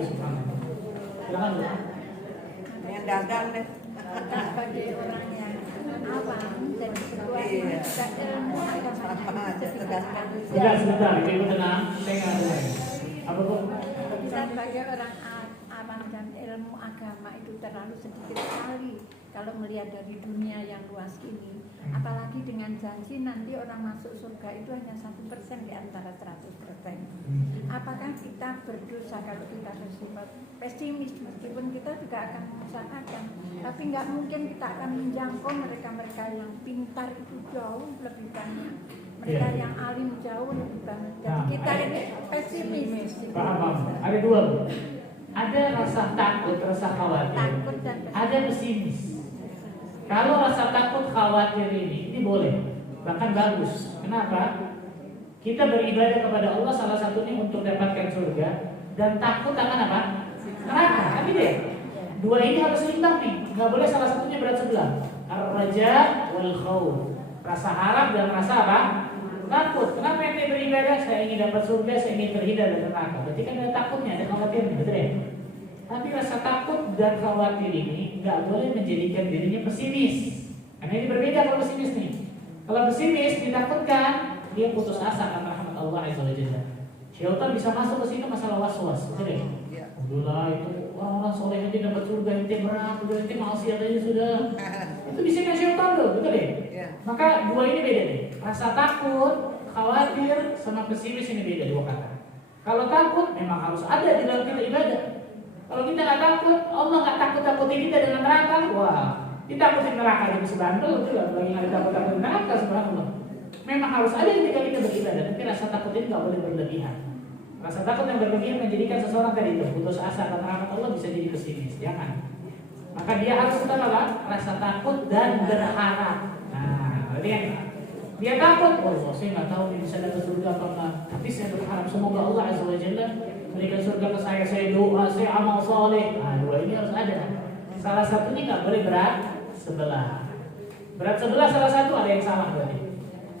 Silakan Bu. Yang dagang deh. Sebagai orang yang awam dan ketua juga ilmu agamanya itu ditegaskan. Sebentar, Ibu tenang. Saya nggak ada. Apa Bu? Kita sebagai orang awam dan ilmu agama itu terlalu sedikit sekali kalau melihat dari dunia yang luas ini. Apalagi dengan janji nanti orang masuk surga itu hanya 1% di antara 100%. Apakah kita berdosa kalau kita bersifat pesimis, meskipun kita juga akan mengusahakan, tapi nggak mungkin kita akan menjangkau mereka-mereka yang pintar itu jauh lebih banyak, mereka yang alim jauh lebih banyak. Jadi kita ini pesimis. Paham. Ada dua Bu. Ada rasa takut, rasa khawatir. Takut dan Ada pesimis. Kalau rasa takut khawatir ini boleh, bahkan bagus. Kenapa? Kita beribadah kepada Allah salah satunya untuk dapatkan surga dan takut akan apa? Neraka. Tapi deh, dua ini harus seimbang nih. Nggak boleh salah satunya berat sebelah. Ar-raja wal khauf. Rasa harap dan rasa apa? Takut. Kenapa ente beribadah? Saya ingin dapat surga, saya ingin terhindar dari neraka. Berarti kan ada takutnya, ada khawatirnya, betul ya? Tapi rasa takut dan khawatir ini nggak boleh menjadikan dirinya pesimis. Karena ini berbeda kalau pesimis nih. Kalau pesimis ditakutkan, dia putus asa akan rahmat Allah Azza wa Jalla. Syaitan bisa masuk ke sini masalah was-was, betul ya? Alhamdulillah itu orang-orang soleh aja dapat surga, ente berat, ente maksiat aja sudah. Itu bisikan syaitan tuh, betul ya? Maka dua ini beda nih. Rasa takut, khawatir, sama pesimis ini beda dua kata. Kalau takut memang harus ada di dalam kita ibadah. Kalau kita nggak takut, Allah nggak takut-takutin kita dengan neraka. Wah, ditakutin neraka jadi sebandel itu lah. Lagi nggak takut-takutin neraka subhanallah. Memang harus ada ketika kita beribadah, tapi rasa takut itu nggak boleh berlebihan. Rasa takut yang berlebihan menjadikan seseorang tadi itu putus asa karena rahmat Allah, bisa jadi pesimis. Jangan. Maka dia harus tetap apa? Rasa takut dan berharap. Nah, berarti kan dia takut. Oh, saya nggak tahu nih bisa dapat surga apa enggak. Tapi saya berharap semoga Allah Azza wa Jalla berikan surga ke saya doa, saya amal soleh. Nah, dua ini harus ada. Salah satunya nggak boleh berat sebelah. Berat sebelah salah satu ada yang salah berarti.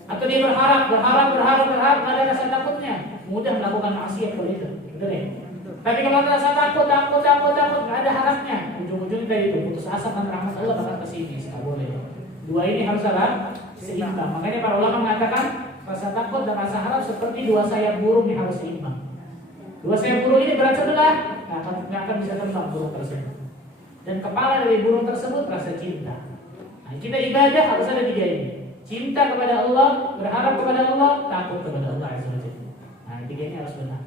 Atau dia berharap, ada rasa takutnya, mudah melakukan maksiat kalau itu, betul ya? Tapi kalau rasa takut, nggak ada harapnya, ujung-ujungnya dari itu putus asa kan rahmat Allah bakal pesimis, nggak boleh. Dua ini harus apa? Seimbang. Makanya para ulama mengatakan rasa takut dan rasa harap seperti dua sayap burung yang harus seimbang. Dua sayap burung ini berat sebelah, nggak akan bisa terbang burung tersebut. Dan kepala dari burung tersebut rasa cinta. Nah, kita ibadah harus ada tiga ini: cinta kepada Allah, berharap kepada Allah, takut kepada Allah Azza wa Jalla. Nah, tiga ini harus benar.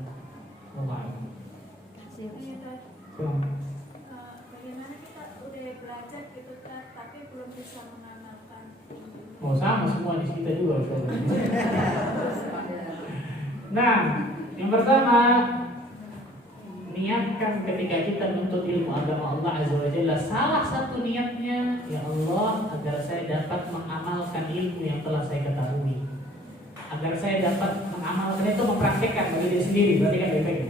Bagaimana kita udah belajar gitu kan, tapi belum bisa mengamalkan. Oh, sama semua di kita juga. Nah, yang pertama, niatkan ketika kita menuntut ilmu agama Allah Azza wa Jalla, salah satu niatnya, ya Allah, agar saya dapat mengamalkan ilmu yang telah saya ketahui, agar saya dapat mengamalkan itu, mempraktikkan bagi diri sendiri, berarti kan baik-baik.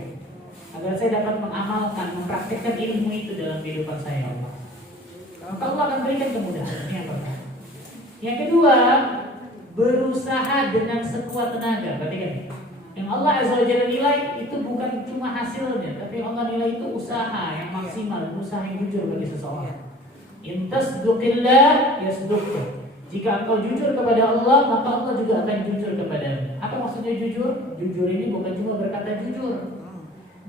Agar saya dapat mengamalkan, mempraktikkan ilmu itu dalam kehidupan saya, ya Allah. Maka Allah akan berikan kemudahan. Ini yang pertama. Yang kedua, berusaha dengan sekuat tenaga, berarti kan. Yang Allah Azza wa Jalla nilai itu bukan cuma hasilnya, tapi Allah nilai itu usaha yang maksimal, usaha yang jujur bagi seseorang. In tasduqillah yasduqka. Jika engkau jujur kepada Allah, maka Allah juga akan jujur kepadamu. Apa maksudnya jujur? Jujur ini bukan cuma berkata jujur.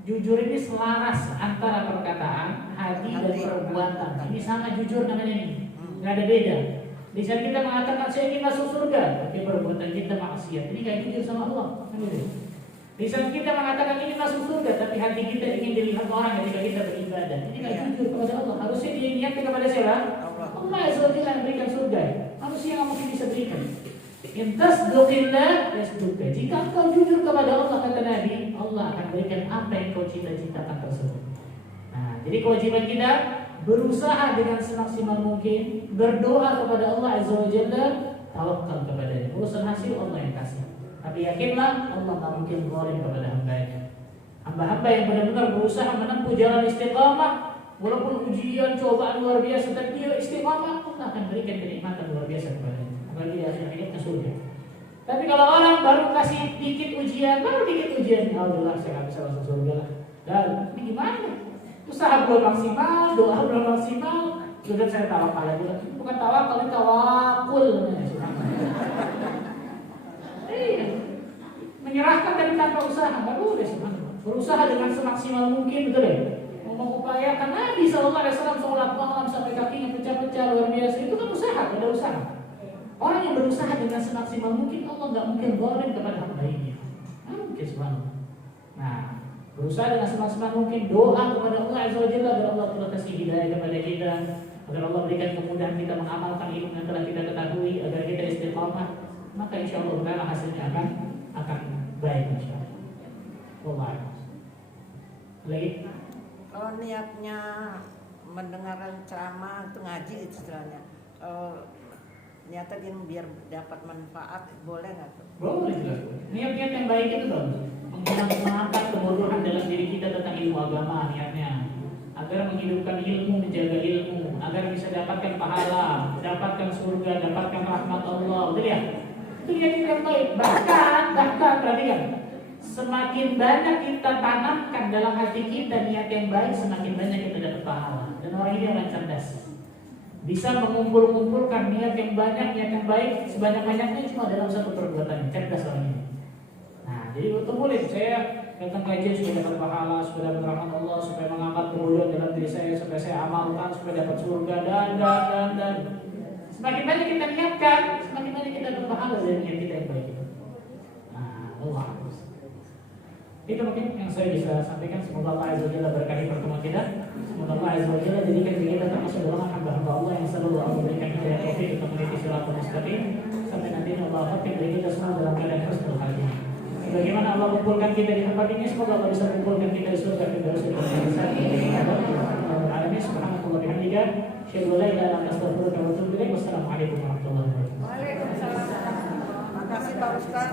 Jujur ini selaras antara perkataan, hati dan perbuatan. Ini sama jujur namanya ini. Nggak ada beda. Di saat kita mengatakan saya ingin masuk surga, tapi perbuatan kita maksiat, ini gak jujur sama Allah. Lisan kita mengatakan ini masuk surga, tapi hati kita ingin dilihat orang ketika kita beribadah. Ini nggak jujur kepada Allah. Harusnya dia niatkan kepada siapa? Allah Azza wa Jalla yang berikan surga. Manusia nggak mungkin bisa berikan. Intas dokillah yasduka. Jika engkau jujur kepada Allah, kata Nabi, Allah akan berikan apa yang kau cita-citakan tersebut. Nah, jadi kewajiban kita berusaha dengan semaksimal mungkin, berdoa kepada Allah Azza wa Jalla, tawakal kepadanya. Urusan hasil Allah yang kasih. Tapi yakinlah Allah tak mungkin zalim kepada hamba-Nya. Hamba-hamba yang benar-benar berusaha menempuh jalan istiqamah, walaupun ujian, cobaan luar biasa, tapi dia istiqamah, Allah akan berikan kenikmatan luar biasa kepadanya. Apalagi di akhir-akhir ke surga. Tapi kalau orang baru kasih dikit ujian, alhamdulillah saya nggak bisa masuk surga lah. Dan ini gimana? Usaha belum maksimal, doa belum maksimal, sudah saya tawakal aja. Bukan tawakal, ini tawakul namanya. Menyerahkan tapi tanpa usaha, nggak boleh sebenarnya. Berusaha dengan semaksimal mungkin, betul ya? Mengupayakan Nabi SAW sholat malam sampai kakinya pecah-pecah luar biasa, itu kan usaha, ada usaha. Orang yang berusaha dengan semaksimal mungkin, Allah nggak mungkin zalim kepada hamba-Nya. Mungkin subhanallah. Nah, berusaha dengan semaksimal mungkin, doa kepada Allah Azza wa Jalla agar Allah telah kasih hidayah kepada kita, agar Allah berikan kemudahan kita mengamalkan ilmu yang telah kita ketahui, agar kita istiqamah, maka insya Allah hasilnya akan baik insya Allah. Wallah. Lagi? Kalau niatnya mendengarkan ceramah itu ngaji istilahnya, niatnya ingin biar dapat manfaat, boleh nggak tuh? Boleh jelas. Niat-niat yang baik itu dong mengangkat kebodohan dalam diri kita tentang ilmu agama, niatnya agar menghidupkan ilmu, menjaga ilmu, agar bisa dapatkan pahala, dapatkan surga, dapatkan rahmat Allah, betul ya? Itu niat yang baik. Bahkan perhatikan, semakin banyak kita tanamkan dalam hati kita niat yang baik, semakin banyak kita dapat pahala. Dan orang ini orang cerdas, bisa mengumpulkan niat yang banyak, niat yang baik sebanyak-banyaknya cuma dalam satu perbuatan. Cerdas orang ini. Nah, jadi waktu murid saya datang kajian supaya dapat pahala, supaya dapat rahmat Allah, supaya mengangkat kebodohan dalam diri saya, supaya saya amalkan, supaya dapat surga dan. Semakin banyak kita niatkan, semakin banyak kita dapat pahala dari niat kita yang baik itu. Nah, Allah. Itu mungkin yang saya bisa sampaikan. Semoga Allah Azza wa Jalla berkahi pertemuan kita. Semoga Allah Azza wa Jalla jadikan kita termasuk golongan hamba-hamba Allah yang selalu Allah memberikan hidayah taufik untuk meniti siratal mustaqim sampai nanti Allah akan beri kita semua dalam keadaan husnul khatimah. Bagaimana Allah kumpulkan kita di tempat ini, semoga Allah bisa kumpulkan kita di surga Firdaus alamin. Subhanallahi wa bihamdihi, asyhadu an la ilaha illa anta astaghfiruka wa atubu ilaik. Wassalamualaikum warahmatullahi wabarakatuh. Waalaikumsalam. Makasih Pak Ustaz.